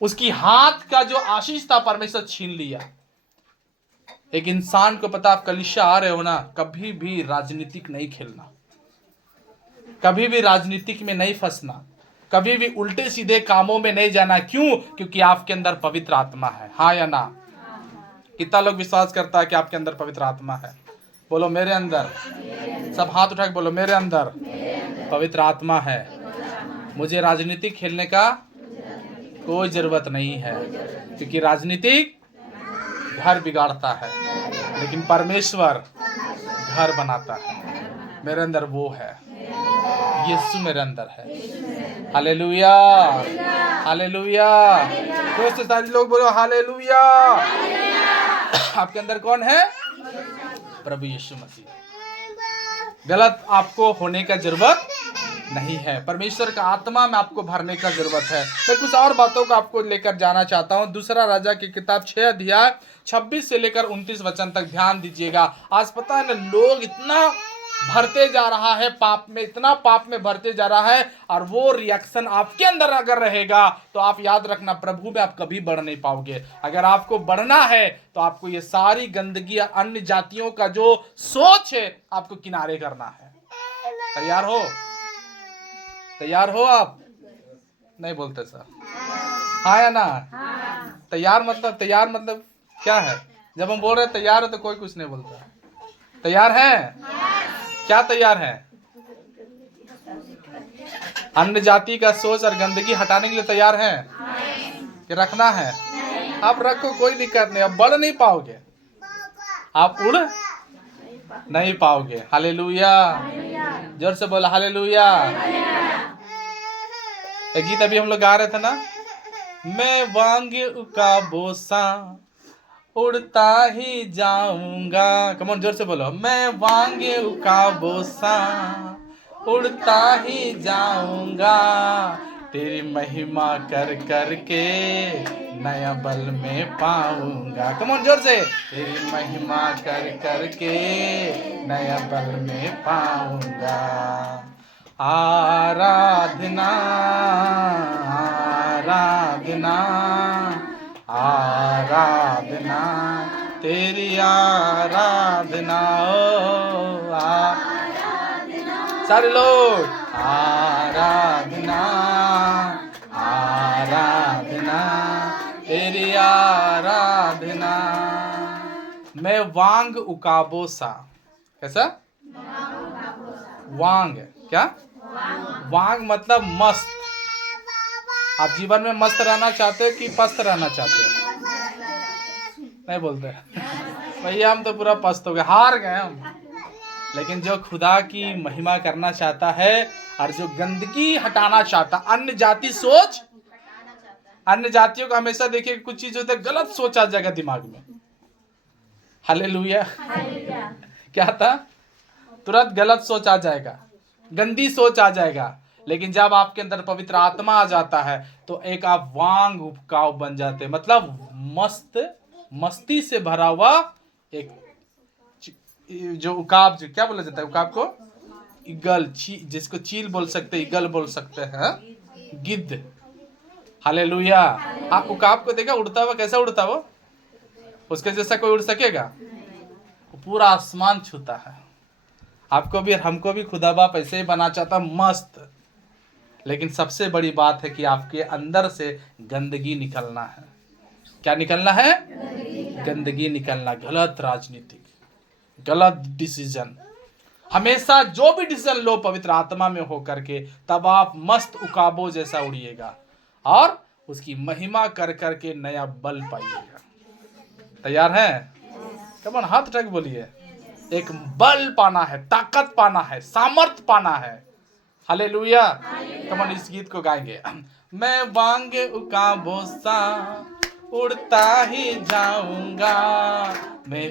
उसकी हाथ का जो आशीष था परमेश्वर छीन लिया। एक इंसान को पता, आप कलीसिया आ रहे हो ना, कभी भी राजनीतिक नहीं खेलना, कभी भी राजनीतिक में नहीं फंसना, कभी भी उल्टे सीधे कामों में नहीं जाना। क्यों? क्योंकि आपके अंदर पवित्र आत्मा है। हाँ या ना? कितना लोग विश्वास करता है कि आपके अंदर पवित्र आत्मा है? बोलो मेरे अंदर। सब हाथ उठा के बोलो मेरे अंदर पवित्र आत्मा है। मुझे राजनीति खेलने का कोई जरूरत नहीं है, क्योंकि राजनीतिक घर बिगाड़ता है, लेकिन परमेश्वर घर बनाता है। मेरे अंदर वो है, यीशु मेरे अंदर है। Hallelujah, hallelujah. दोस्तों सारे लोग बोलो हालेलुया। आपके अंदर कौन है? प्रभु यीशु मसीह। गलत आपको होने का जरूरत नहीं है, परमेश्वर का आत्मा में आपको भरने का जरूरत है। मैं कुछ और बातों को आपको लेकर जाना चाहता हूँ। दूसरा राजा की किताब 6 अध्याय 26 से लेकर 29 वचन तक ध्यान दीजिएगा। आज पता है ना, लोग इतना भरते जा रहा है पाप में, इतना पाप में भरते जा रहा है, और वो रिएक्शन आपके अंदर अगर रहेगा तो आप याद रखना, प्रभु में आप कभी बढ़ नहीं पाओगे। अगर आपको बढ़ना है तो आपको ये सारी गंदगी, अन्य जातियों का जो सोच है, आपको किनारे करना है। तैयार हो? तैयार हो? आप नहीं बोलते सर? हाँ या ना? तैयार मतलब क्या है? जब हम बोल रहे तैयार हो तो कोई कुछ नहीं बोलता। तैयार है? क्या तैयार है? अन्य जाति का सोच और गंदगी हटाने के लिए तैयार है कि रखना है? आप रखो, कोई दिक्कत नहीं। अब बढ़ नहीं पाओगे, आप उड़ नहीं पाओगे। हालेलुया, जोर से बोला हालेलुया। एक गीत अभी हम लोग गा रहे थे ना, मैं वांग का बोसा उड़ता ही जाऊंगा। कम ऑन, जोर से बोलो, मैं वांगे का बोसा उड़ता ही जाऊंगा, तेरी महिमा कर कर के नया बल में पाऊंगा। कम ऑन, जोर से, तेरी महिमा कर कर के नया बल में पाऊंगा। आराधना आराधना आराधना, तेरी आराधना। ओ सारे लोग आराधना आराधना, तेरी आराधना। मैं वांग उकाबो सा। कैसा? वांग क्या? वांग मतलब मस्त। आप जीवन में मस्त रहना चाहते हो कि पस्त रहना चाहते हो? नहीं बोलते भैया, हम तो पूरा पस्त हो गए, हार गए हम। लेकिन जो खुदा की महिमा करना चाहता है और जो गंदगी हटाना चाहता, अन्य जाति सोच, अन्य जातियों का हमेशा देखिए कुछ चीज होता है, गलत सोच आ जाएगा दिमाग में। हालेलुया। क्या था? तुरंत गलत सोच आ जाएगा, गंदी सोच आ जाएगा। लेकिन जब आपके अंदर पवित्र आत्मा आ जाता है तो एक आप वांग उपकाव बन जाते हैं, मतलब मस्ती से भरा हुआ एक जो उकाब, जो क्या बोला जाता है उकाब को? ईगल, जिसको चील बोल सकते हैं, ईगल बोल सकते हैं, गिद्ध। हालेलुया। आप उकाब को देखा उड़ता हुआ? कैसा उड़ता वो? उसके जैसा कोई उड़ सकेगा? वो पूरा आसमान छूता है। आपको भी हमको भी खुदा बाप ऐसे ही बना चाहता, मस्त। लेकिन सबसे बड़ी बात है कि आपके अंदर से गंदगी निकलना है। क्या निकलना है? गंदगी निकलना। गलत राजनीति, गलत डिसीजन, हमेशा जो भी डिसीजन लो पवित्र आत्मा में होकर के, तब आप मस्त उकाबो जैसा उड़िएगा और उसकी महिमा कर कर के नया बल पाइएगा। तैयार है? कम ऑन, हाथ उठा के बोलिए। एक बल पाना है, ताकत पाना है, सामर्थ पाना है। हालेलुया। कम ऑन, इस गीत को गाएंगे। मैं वांगे उकाबो सा उड़ता ही जाऊंगा, मैं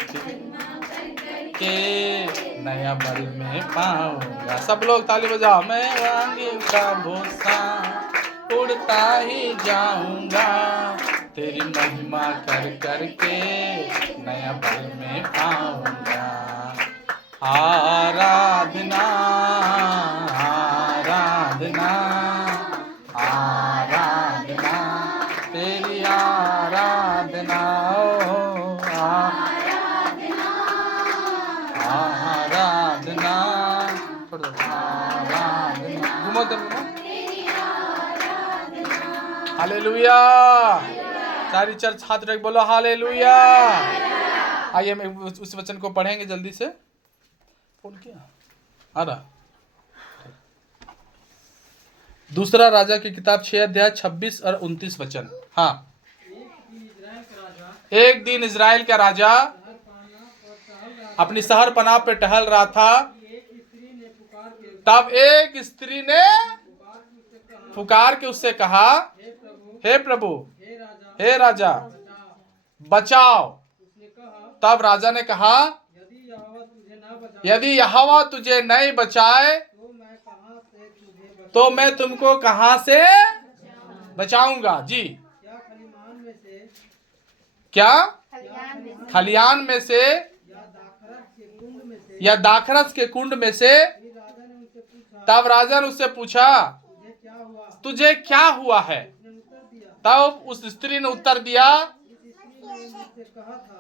के नया बल में पाऊंगा। सब लोग ताली बजाओ। मैं वांगे उकाबो सा उड़ता ही जाऊंगा, तेरी महिमा कर कर के नया बल में पाऊंगा। आराधना आराधना आराधना, तेरी आराधना। छोड़ दो। घूमो तो घूमो। हालेलुया। सारी चर्च हाथ रख बोलो हालेलुया। आइए हम उस वचन को पढ़ेंगे जल्दी से। फोन किया आ रहा। दूसरा राजा की किताब 6 अध्याय 26 और 29 वचन। हाँ, एक दिन इजराइल का राजा अपनी शहर पनाह पे टहल रहा था। तब एक स्त्री ने पुकार के उससे कहा, हे प्रभु, हे राजा, बचाओ। तब राजा ने कहा, यदि यहोवा तुझे नहीं बचाए तो मैं तुमको कहां से बचाऊंगा। जी, क्या खलियान में से या दाखरस के कुंड में से? तब राजा ने उससे पूछा, तुझे क्या हुआ है? तब उस स्त्री ने उत्तर दिया,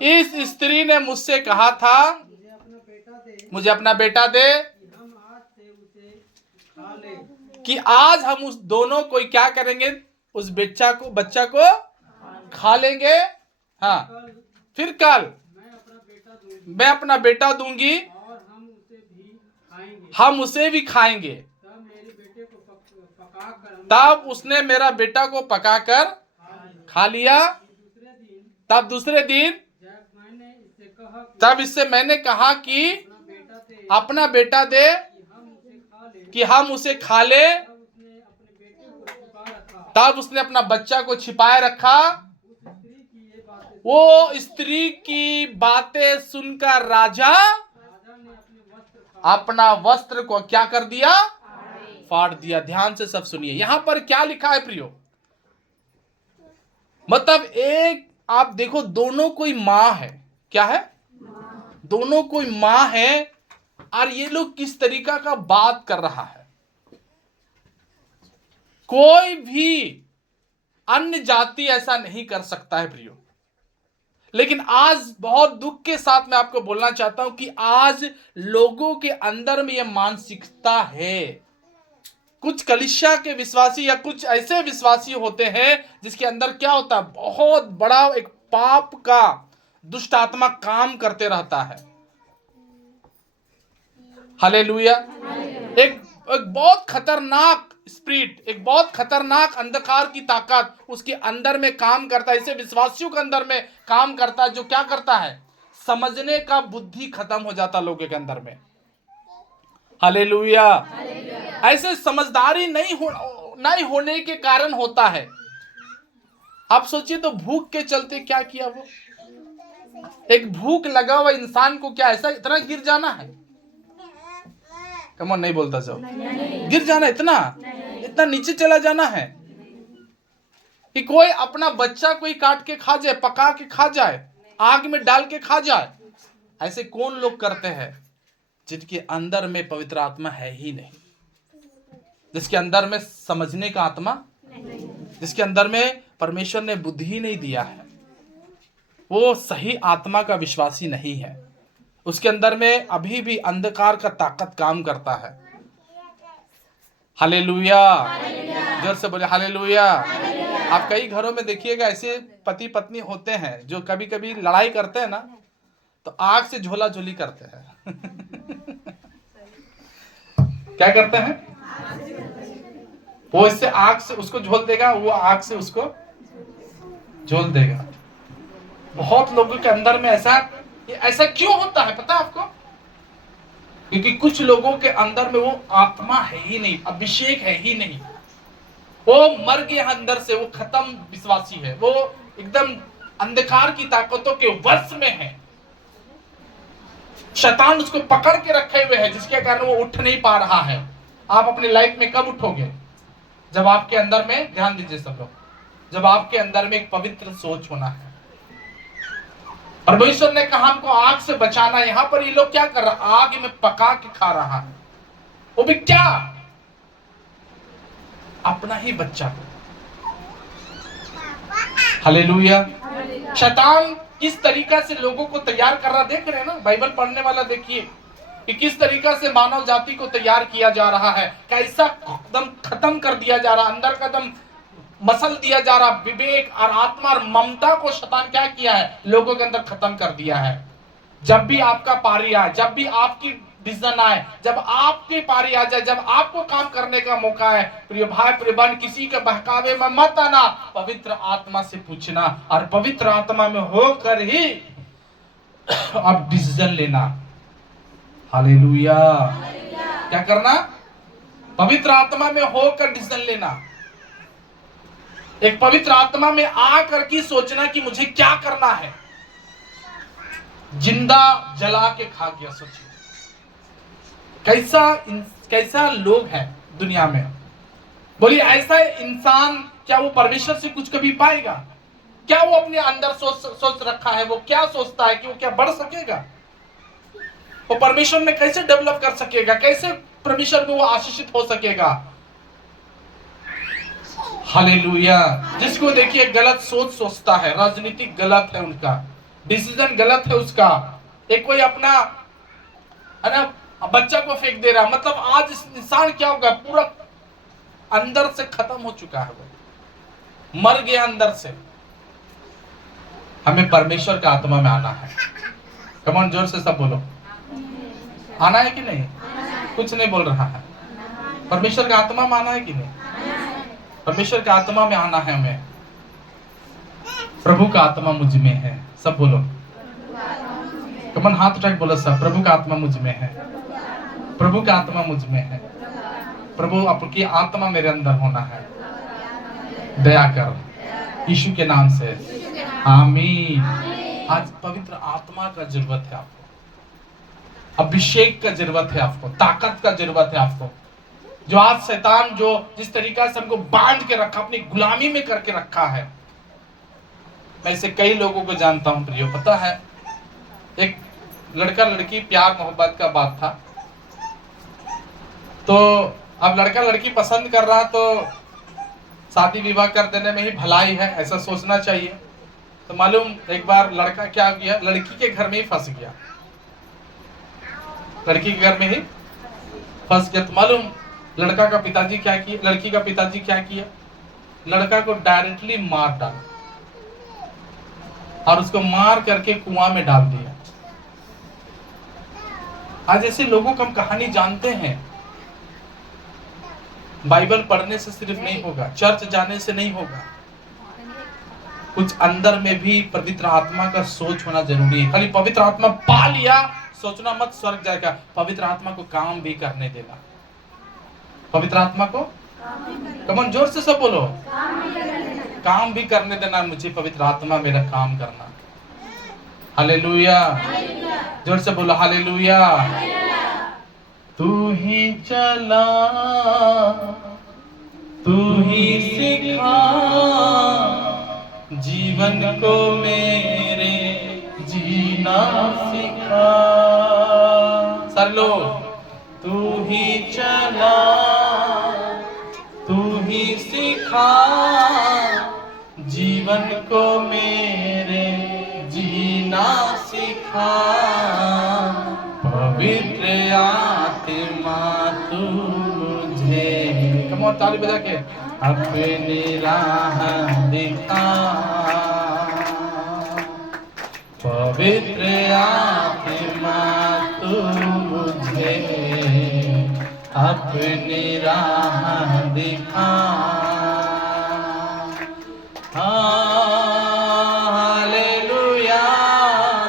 इस स्त्री ने मुझसे कहा था, मुझे अपना बेटा दे कि आज हम उस दोनों को क्या करेंगे, उस बच्चा को खा लेंगे। हाँ, फिर कल मैं अपना बेटा दूंगी, हम उसे भी खाएंगे। तब उसने मेरा बेटा को पकाकर खा लिया। तब दूसरे दिन तब इससे मैंने कहा कि अपना बेटा दे कि हम उसे खा ले। तब उसने अपना बच्चा को छिपाए रखा। वो स्त्री की बातें सुनकर राजा अपना वस्त्र को क्या कर दिया? फाड़ दिया। ध्यान से सब सुनिए, यहां पर क्या लिखा है प्रियो? मतलब एक आप देखो, दोनों कोई मां है। क्या है? दोनों कोई मां है। और ये लोग किस तरीका का बात कर रहा है। कोई भी अन्य जाति ऐसा नहीं कर सकता है प्रियो। लेकिन आज बहुत दुख के साथ मैं आपको बोलना चाहता हूं कि आज लोगों के अंदर में यह मानसिकता है। कुछ कलीसिया के विश्वासी या कुछ ऐसे विश्वासी होते हैं जिसके अंदर क्या होता है, बहुत बड़ा एक पाप का दुष्ट आत्मा काम करते रहता है। हालेलुया। एक बहुत खतरनाक स्पिरिट, एक बहुत खतरनाक अंधकार की ताकत उसके अंदर में काम करता है। ऐसे विश्वासियों के अंदर में काम करता है जो क्या करता है, समझने का बुद्धि खत्म हो जाता है लोगों के अंदर में। हालेलुया। ऐसे समझदारी नहीं होने के कारण होता है। आप सोचिए तो भूख के चलते क्या किया वो। एक भूख लगा हुआ इंसान को क्या ऐसा इतना गिर जाना है? कमोन, नहीं बोलता सब। गिर जाना, इतना नीचे चला जाना है कि कोई अपना बच्चा कोई काट के खा जाए, पका के खा जाए, आग में डाल के खा जाए। ऐसे कौन लोग करते हैं जिनके अंदर में पवित्र आत्मा है ही नहीं, जिसके अंदर में समझने का आत्मा, जिसके अंदर में परमेश्वर ने बुद्धि नहीं दिया है, वो सही आत्मा का विश्वासी नहीं है। उसके अंदर में अभी भी अंधकार का ताकत काम करता है। हालेलुया। जोर से बोले हालेलुया। आप कई घरों में देखिएगा ऐसे पति पत्नी होते हैं जो कभी कभी लड़ाई करते हैं ना, तो आग से झोला झोली करते हैं। क्या करते हैं? वो इससे आग से उसको झोल देगा, वो आग से उसको झोल देगा। बहुत लोगों के अंदर में ऐसा क्यों होता है पता है आपको? क्योंकि कुछ लोगों के अंदर में वो आत्मा है ही नहीं, अभिषेक है ही नहीं। वो मर गए अंदर से, वो खत्म विश्वासी है, वो एकदम अंधकार की ताकतों के वश में है। शैतान उसको पकड़ के रखे हुए है, जिसके कारण वो उठ नहीं पा रहा है। आप अपनी लाइफ में कब उठोगे? जब आपके अंदर में, ध्यान दीजिए सब लोग, जब आपके अंदर में एक पवित्र सोच होना है। परमेश्वर ने कहा हमको आग से बचाना। यहां पर ये लोग क्या कर रहा है? आग में पका के खा रहा है। वो भी क्या? अपना ही बच्चा को। हालेलुया। शैतान किस तरीका से लोगों को तैयार कर रहा देख रहे हैं ना। बाइबल पढ़ने वाला देखिए, कि किस तरीका से मानव जाति को तैयार किया जा रहा है, कैसा एकदम खत्म कर दिया जा रहा, अंदर का एकदम मसल दिया जा रहा। विवेक और आत्मा और ममता को शैतान क्या किया है, लोगों के अंदर खत्म कर दिया है। जब भी आपका पारी आए, जब भी आपकी डिसीजन आए, जब आपकी पारी आ जाए, जब आपको काम करने का मौका है, प्रिय भाई प्रिय बहन, किसी के बहकावे में मत आना, पवित्र आत्मा से पूछना और पवित्र आत्मा में होकर ही आप डिसीजन लेना। हालेलुया। क्या करना? पवित्र आत्मा में होकर डिसीजन लेना। एक पवित्र आत्मा में आकर के सोचना कि मुझे क्या करना है। जिंदा जला के खा गया। सोचिए कैसा लोग हैं दुनिया में। बोलिए ऐसा इंसान क्या वो परमेश्वर से कुछ कभी पाएगा? क्या वो अपने अंदर सोच रखा है, वो क्या सोचता है कि वो क्या बढ़ सकेगा? वो परमेश्वर में कैसे डेवलप कर सकेगा? कैसे परमेश्वर में वो आशीषित हो सकेगा? हालेलुया। जिसको देखिए गलत सोचता है, राजनीतिक गलत है उनका, डिसीजन गलत है उसका। एक कोई अपना है ना बच्चा को फेंक दे रहा, मतलब आज इस इंसान क्या होगा, पूरा अंदर से खत्म हो चुका है, वो मर गया अंदर से। हमें परमेश्वर का आत्मा में आना है। कम ऑन, जोर से सब बोलो, आना है कि नहीं? कुछ नहीं बोल रहा है। परमेश्वर का आत्मा में आना है कि नहीं? परमेश्वर का आत्मा में आना है हमें। प्रभु का आत्मा मुझ में है। सब बोलो, कम ऑन, हाथ उठा के बोलो सब, प्रभु का आत्मा मुझ में है। प्रभु का आत्मा मुझ में है। प्रभु आपकी आत्मा मेरे अंदर होना है। दया कर यीशु के नाम से, आमीन। आज पवित्र आत्मा का जरूरत है आपको, अभिषेक का जरूरत है आपको, ताकत का जरूरत है आपको। जो आज शैतान जो जिस तरीका से हमको बांध के रखा, अपनी गुलामी में करके रखा है। मैं ऐसे कई लोगों को जानता हूं प्रियो। पता है, एक लड़का लड़की प्यार मोहब्बत का बात था, तो अब लड़का लड़की पसंद कर रहा, तो शादी विवाह कर देने में ही भलाई है, ऐसा सोचना चाहिए। तो मालूम एक बार लड़का क्या किया, लड़की के घर में ही फंस गया। लड़की के घर में ही फंस गया। तो मालूम लड़का का पिताजी क्या किया, लड़की का पिताजी क्या किया, लड़का को डायरेक्टली मार डाला और उसको मार करके कुआं में डाल दिया। आज ऐसे लोगों को हम कहानी जानते हैं। बाइबल पढ़ने से सिर्फ नहीं होगा, चर्च जाने से नहीं होगा, कुछ अंदर में भी पवित्र आत्मा का सोच होना जरूरी है। खाली पवित्र आत्मा पा लिया सोचना मत स्वर्ग जाएगा। पवित्र आत्मा को काम भी करने देना। पवित्र आत्मा को कमन, जोर से सब बोलो, काम भी करने देना। मुझे पवित्र आत्मा मेरा काम करना। हालेलुया। जोर से बोलो हालेलुया। तू ही चला, तू ही सिखा, जीवन को मेरे जीना सिखा। सर लो, तू ही चला, तू ही सिखा, जीवन को मेरे जीना सिखा। पवित्र आत्मा तू मुझे, कम ऑन, ताली बजा के, अपनी राह दिखा। पवित्र आत्मा तू मुझे अपनी राह दिखा। हालेलुया।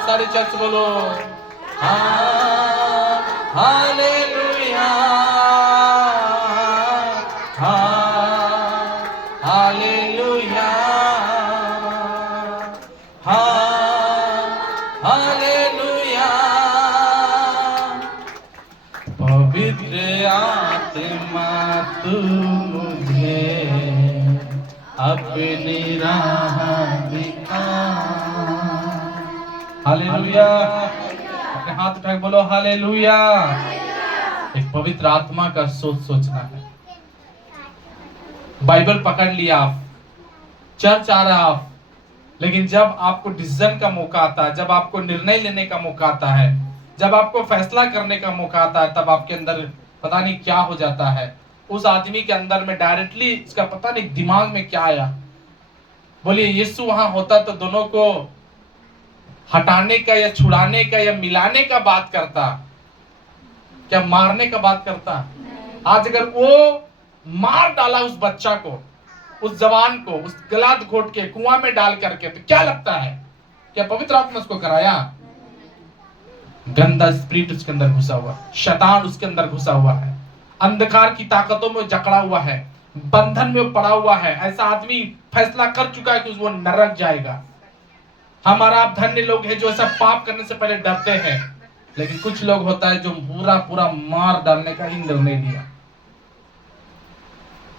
सारे चर्च बोलो, हालेलुया, हालेलुया, हालेलुया। पवित्र आत्मा तू मुझे अपनी राह दिखा। हालेलुया। अपने हाथ उठा के बोलो हालेलुया। एक पवित्र आत्मा का सोचना है। बाइबल पकड़ लिया आप, चर्च आ रहा आप, लेकिन जब आपको डिसीजन का मौका आता है, जब आपको निर्णय लेने का मौका आता है, जब आपको फैसला करने का मौका आता है तब आपके अंदर पता नहीं क्या हो जाता है। उस आदमी के अंदर में डायरेक्टली इसका पता नहीं दिमाग में क्या आया। बोलिए यीशु वहां होता तो दोनों को हटाने का या छुड़ाने का या मिलाने का बात करता, क्या मारने का बात करता? आज अगर वो मार डाला उस बच्चा को, उस जवान को, उस गलात घोट के कुआं में डाल करके, तो क्या लगता है? क्या पवित्र आत्मा उसको कराया? गंदा स्पिरिट उसके अंदर घुसा हुआ, शैतान उसके अंदर घुसा हुआ है, अंधकार की ताकतों में जकड़ा हुआ है, बंधन में पड़ा हुआ है। ऐसा आदमी फैसला कर चुका है कि वो नरक जाएगा। हमारा आप धन्य लोग हैं जो ऐसा पाप करने से पहले डरते हैं, लेकिन कुछ लोग होता है जो पूरा मार डालने का ही निर्णय लिया।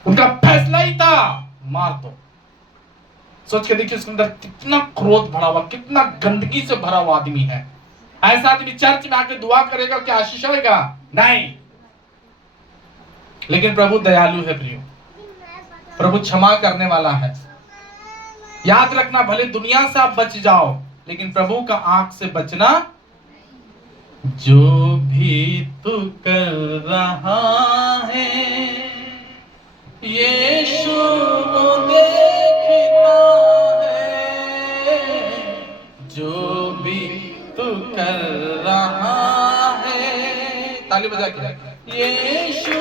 उनका फैसला ही था मार दो। सोच के देखिए उसके अंदर कितना क्रोध भरा हुआ, कितना गंदगी से भरा हुआ आदमी है। ऐसा आदमी चर्च में आके दुआ करेगा, क्या आशीष आएगा? नहीं। लेकिन प्रभु दयालु है प्रियो, प्रभु क्षमा करने वाला है। याद रखना, भले दुनिया से आप बच जाओ, लेकिन प्रभु का आंख से बचना। जो भी तू कर रहा है यीशु देखता है, जो भी तू कर रहा है, ताली बजा के, यीशु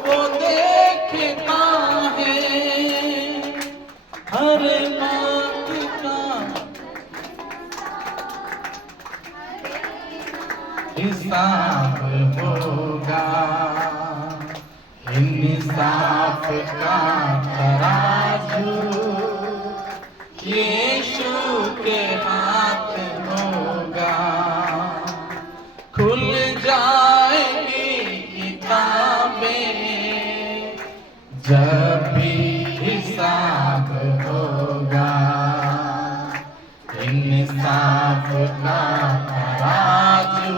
वो देखता है, हर बात का हिसाब होगा, इंसाफ का तराजू यीशु के हाथ होगा। खुल जाएगी किताबें जब भी हिसाब होगा, इंसाफ का तराजू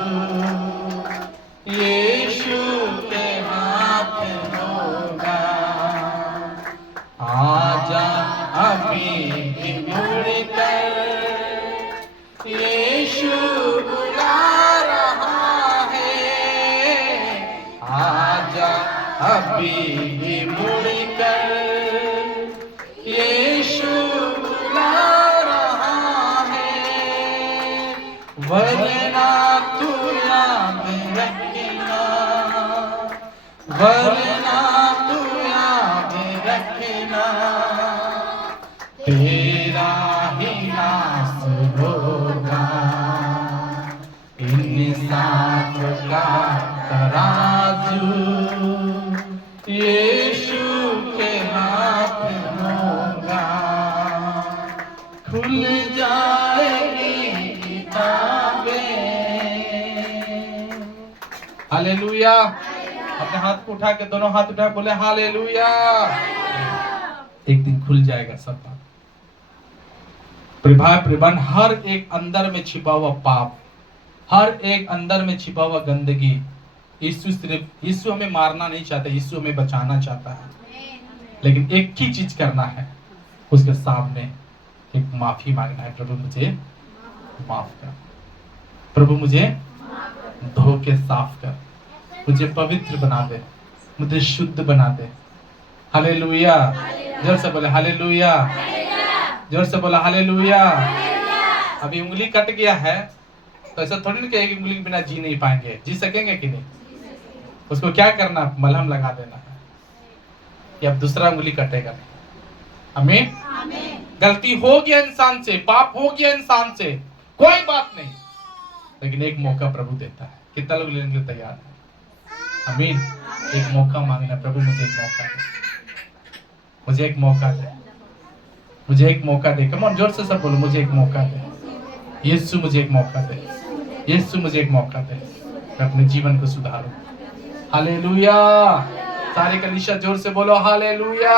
यीशु के हाथ होगा। आजा अभी भी मुड़कर, यीशु बुला रहा है। आजा अभी भी मुड़कर, यीशु बुला रहा है। वरना तू याद रखना, वरना तू याद रखना, तेरा ही नाश होगा। इंसाफ का तराजू यीशु के हाथ होगा। खुल जाएगी किताबें। हालेलुया। अपने हाथ को उठा के, दोनों हाथ उठा के बोले हालेलुया। एक दिन खुल जाएगा सब बात। प्रभु हर एक अंदर में छिपा हुआ पाप, हर एक अंदर में छिपा हुआ गंदगी, यीशु हमें मारना नहीं चाहता, यीशु हमें बचाना चाहता है। लेकिन एक ही चीज करना है, उसके सामने एक माफी मांगना है। प्रभु मुझे माफ कर, प्रभु मुझे धो के साफ कर, मुझे पवित्र बना दे, मुझे शुद्ध बना दे। हालेलुया। जोर से बोले हालेलुया, जोर से बोला हालेलुया। अभी उंगली कट गया है तो ऐसा थोड़ी ना कि एक उंगली के बिना जी नहीं पाएंगे, जी सकेंगे कि नहीं? उसको क्या करना, मलहम लगा देना है, कि अब दूसरा उंगली कटेगा नहीं। आमीन। गलती हो गया इंसान से, पाप हो गया इंसान से, कोई बात नहीं, लेकिन एक मौका प्रभु देता है। कितना लोग लेने के लिए तैयार है? आमीन। एक मौका मांगना, प्रभु मुझे एक मौका दे, मुझे एक मौका दे, मुझे एक मौका दे। कम ऑन, जोर से सब बोलो, मुझे एक मौका दे। यीशु मुझे एक मौका दे, यीशु मुझे एक मौका दे, मैं अपने जीवन को सुधारूं। हालेलुया। सारे कलीसिया जोर से बोलो हालेलुया।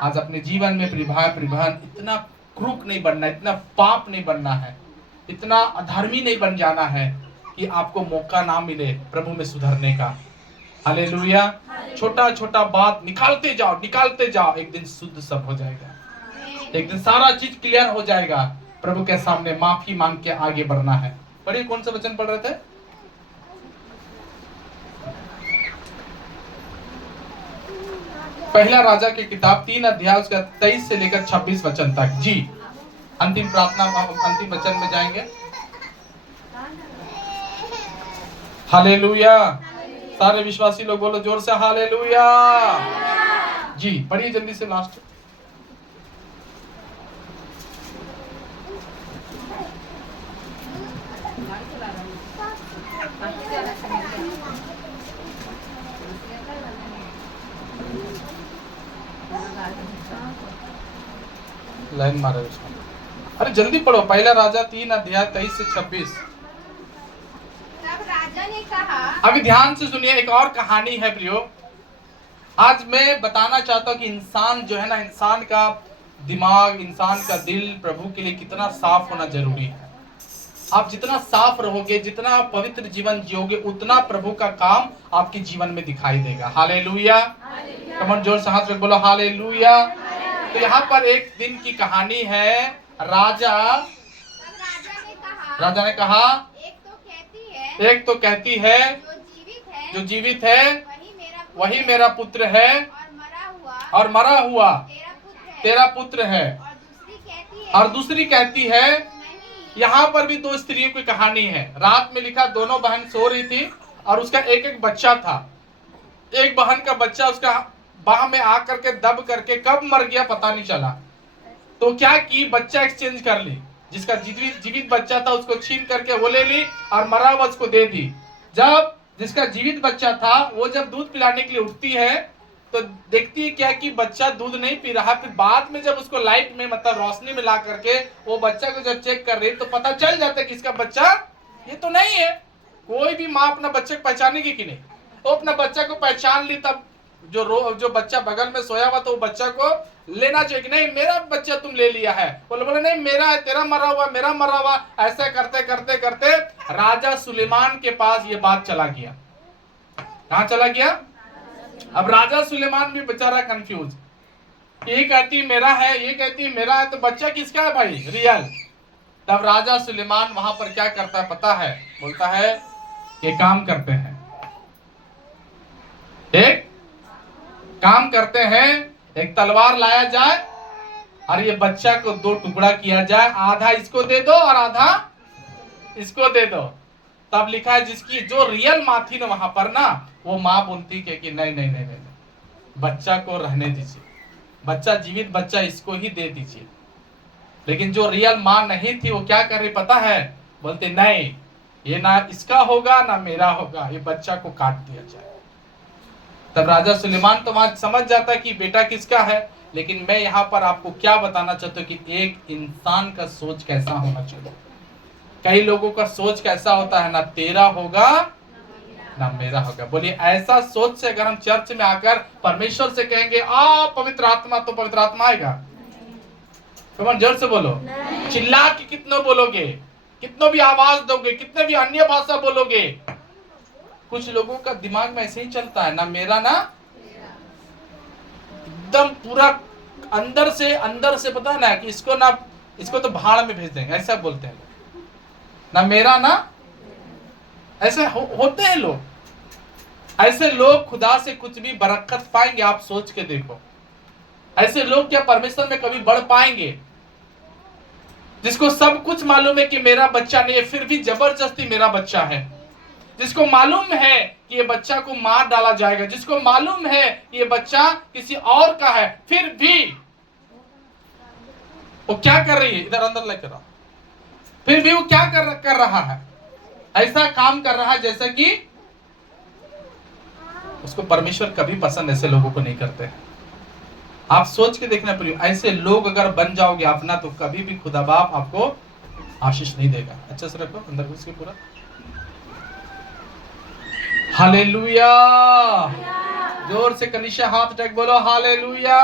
आज अपने जीवन में परिभान इतना क्रूक नहीं बनना, इतना पाप नहीं बनना है, इतना अधर्मी नहीं बन जाना है कि आपको मौका ना मिले प्रभु में सुधरने का। हालेलुया। छोटा छोटा बात निकालते जाओ, एक दिन शुद्ध सब हो जाएगा, एक दिन सारा चीज क्लियर हो जाएगा। प्रभु के सामने माफी मांग के आगे बढ़ना है। पढ़िए, कौन सा वचन पढ़ रहे थे? पहला राजा की किताब 3 अध्याय उसका 23 से लेकर 26 वचन तक। जी, अंतिम प्रार्थना, अंतिम वचन में जाएंगे। हालेलुया। सारे विश्वासी लोग बोलो जोर से हालेलुया। जी, पढ़िए जल्दी से लास्ट। लाइन मारे उसमें। अरे जल्दी पढ़ो, पहला राजा 3 अध्याय 23 से 26। तब राजा ने कहा, अभी ध्यान से सुनिए, एक और कहानी है प्रियो। आज मैं बताना चाहता हूं कि इंसान जो है ना, इंसान का दिमाग, इंसान का दिल प्रभु के लिए कितना साफ होना जरूरी है। आप जितना साफ रहोगे, जितना आप पवित्र जीवन जियोगे, उतना प्रभु का काम आपके जीवन में दिखाई देगा। हालेलुया। कमन जोर से हाथ रख बोलो हालेलुया। तो यहाँ पर एक दिन की कहानी है। राजा ने कहा, एक तो कहती है जो जीवित है वही मेरा पुत्र है, और मरा हुआ तेरा पुत्र है। और दूसरी कहती है, यहाँ पर भी 2 स्त्रियों की कहानी है। रात में लिखा, दोनों बहन सो रही थी और उसका एक एक बच्चा था। एक बहन का बच्चा उसका बाह में आकर के दब करके कब मर गया पता नहीं चला। तो क्या की, बच्चा एक्सचेंज कर ली। जिसका जीवित बच्चा था उसको छीन करके वो ले ली और मरा हुआ उसको दे दी। जब जिसका जीवित बच्चा था वो जब दूध पिलाने के लिए उठती है तो देखती है क्या कि बच्चा दूध नहीं पी रहा। फिर बाद में जब उसको लाइट में, मतलब रोशनी में ला करके वो बच्चा को जब चेक कर रही तो पता चल जाता है कि इसका बच्चा ये तो नहीं है। कोई भी माँ अपना बच्चे को पहचानेगी कि नहीं? वो अपना बच्चा को पहचान ली। तब जो बच्चा बगल में सोया हुआ तो वो बच्चा को लेना चाहिए कि नहीं मेरा बच्चा तुम ले लिया है। बोले नहीं मेरा है, तेरा मरा हुआ, मेरा मरा हुआ। ऐसे करते करते करते राजा सुलेमान के पास ये बात चला गया। कहाँ चला गया? अब राजा सुलेमान भी बेचारा कंफ्यूज, ये कहती मेरा है, ये कहती मेरा है, तो बच्चा किसका है भाई रियल? तब राजा सुलेमान वहां पर क्या करता है पता है? बोलता है ये काम करते हैं, एक काम करते हैं, एक तलवार लाया जाए और ये बच्चा को 2 टुकड़ा किया जाए, आधा इसको दे दो और आधा इसको दे दो। तब लिखा है जिसकी जो रियल माँ थी ना वहां पर ना, वो माँ बोलती कि नहीं नहीं नहीं नहीं, बच्चा को रहने दीजिए, बच्चा जीवित बच्चा इसको ही दे दीजिए। लेकिन जो रियल माँ नहीं थी वो क्या कर रही पता है? बोलते नहीं, ये ना इसका होगा ना मेरा होगा, ये बच्चा को काट दिया जाए। तब राजा सुलेमान तो वहां समझ जाता कि बेटा किसका है। लेकिन मैं यहाँ पर आपको क्या बताना चाहता हूँ कि एक इंसान का सोच कैसा होना चाहिए। कई लोगों का सोच कैसा होता है, ना तेरा होगा ना मेरा होगा। बोलिए ऐसा सोच से अगर हम चर्च में आकर परमेश्वर से कहेंगे आ पवित्र आत्मा, तो पवित्र आत्मा आएगा? तुम जोर से बोलो, चिल्ला के कितनों बोलोगे, कितनों भी आवाज दोगे, कितने भी अन्य भाषा बोलोगे, कुछ लोगों का दिमाग में ऐसे ही चलता है, ना मेरा ना एकदम पूरा अंदर से पता है ना कि इसको तो भाड़ में भेज देंगे, ऐसा बोलते हैं लोग। ना मेरा ना, ऐसे होते हैं लोग। ऐसे लोग खुदा से कुछ भी बरकत पाएंगे? आप सोच के देखो, ऐसे लोग क्या परमेश्वर में कभी बढ़ पाएंगे? जिसको सब कुछ मालूम है कि मेरा बच्चा नहीं है, फिर भी जबरदस्ती मेरा बच्चा है। जिसको मालूम है कि ये बच्चा को मार डाला जाएगा, जिसको मालूम है ये बच्चा किसी और का है, फिर भी वो क्या कर रही है? इधर अंदर लेकर आओ। फिर भी वो क्या कर रहा है? ऐसा काम कर रहा है जैसे कि उसको परमेश्वर कभी पसंद ऐसे लोगों को नहीं करते हैं। आप सोच के देखना प्रिय, ऐसे लोग अगर बन जाओगे अपना, तो कभी भी खुदा बाप आपको आशीष नहीं देगा। अच्छे से रखो अंदर घुस के पूरा। हालेलुया। जोर से कलीसिया हाथ टेक बोलो हालेलुया।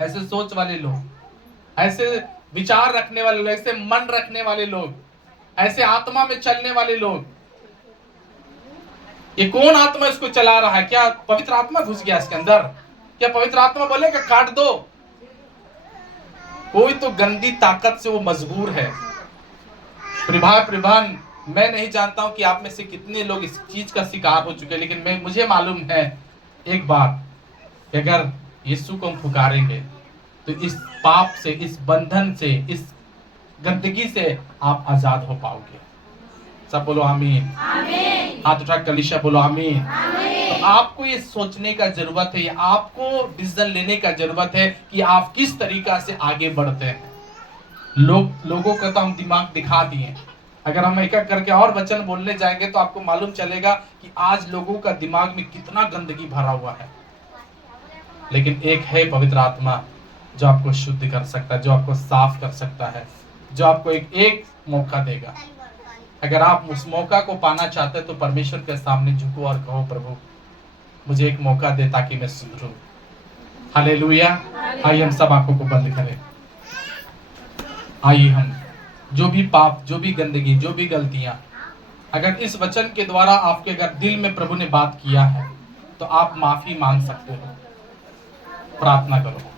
ऐसे सोच वाले लोग, ऐसे विचार रखने वाले लोग, ऐसे मन रखने वाले लोग, ऐसे आत्मा में चलने वाले लोग, ये कौन आत्मा इसको चला रहा है? क्या पवित्र आत्मा घुस गया इसके अंदर? क्या पवित्र आत्मा बोलेगा काट दो? कोई तो गंदी ताकत से वो मजबूर है। प्रभान मैं नहीं जानता हूं कि आप में से कितने लोग इस चीज का शिकार हो चुके हैं, लेकिन मुझे मालूम है एक बात कि अगर यीशु को हम पुकारेंगे तो इस पाप से, इस बंधन से, इस गंदगी से आप आजाद हो पाओगे। सब बोलो आमीन। हाथ उठा कलीसिया बोलो आमीन। तो आपको ये सोचने का जरूरत है, आपको डिसीजन लेने का जरूरत है कि आप किस तरीका से आगे बढ़ते हैं। लोगों का तो हम दिमाग दिखा दिए, अगर हम एक एक करके और वचन बोलने जाएंगे तो आपको मालूम चलेगा कि आज लोगों का दिमाग में कितना गंदगी भरा हुआ है। लेकिन एक है पवित्र आत्मा जो आपको शुद्ध कर सकता है, जो आपको साफ कर सकता है, जो आपको एक मौका देगा। अगर आप उस मौका को पाना चाहते हैं तो परमेश्वर के सामने झुको और कहो, प्रभु मुझे एक मौका दे ताकि मैं सुधरूं। हालेलुया। आइए हम सब आंखों को बंद करें। आइए हम जो भी पाप, जो भी गंदगी, जो भी गलतियां, अगर इस वचन के द्वारा आपके अगर दिल में प्रभु ने बात किया है तो आप माफी मांग सकते हो। प्रार्थना करो।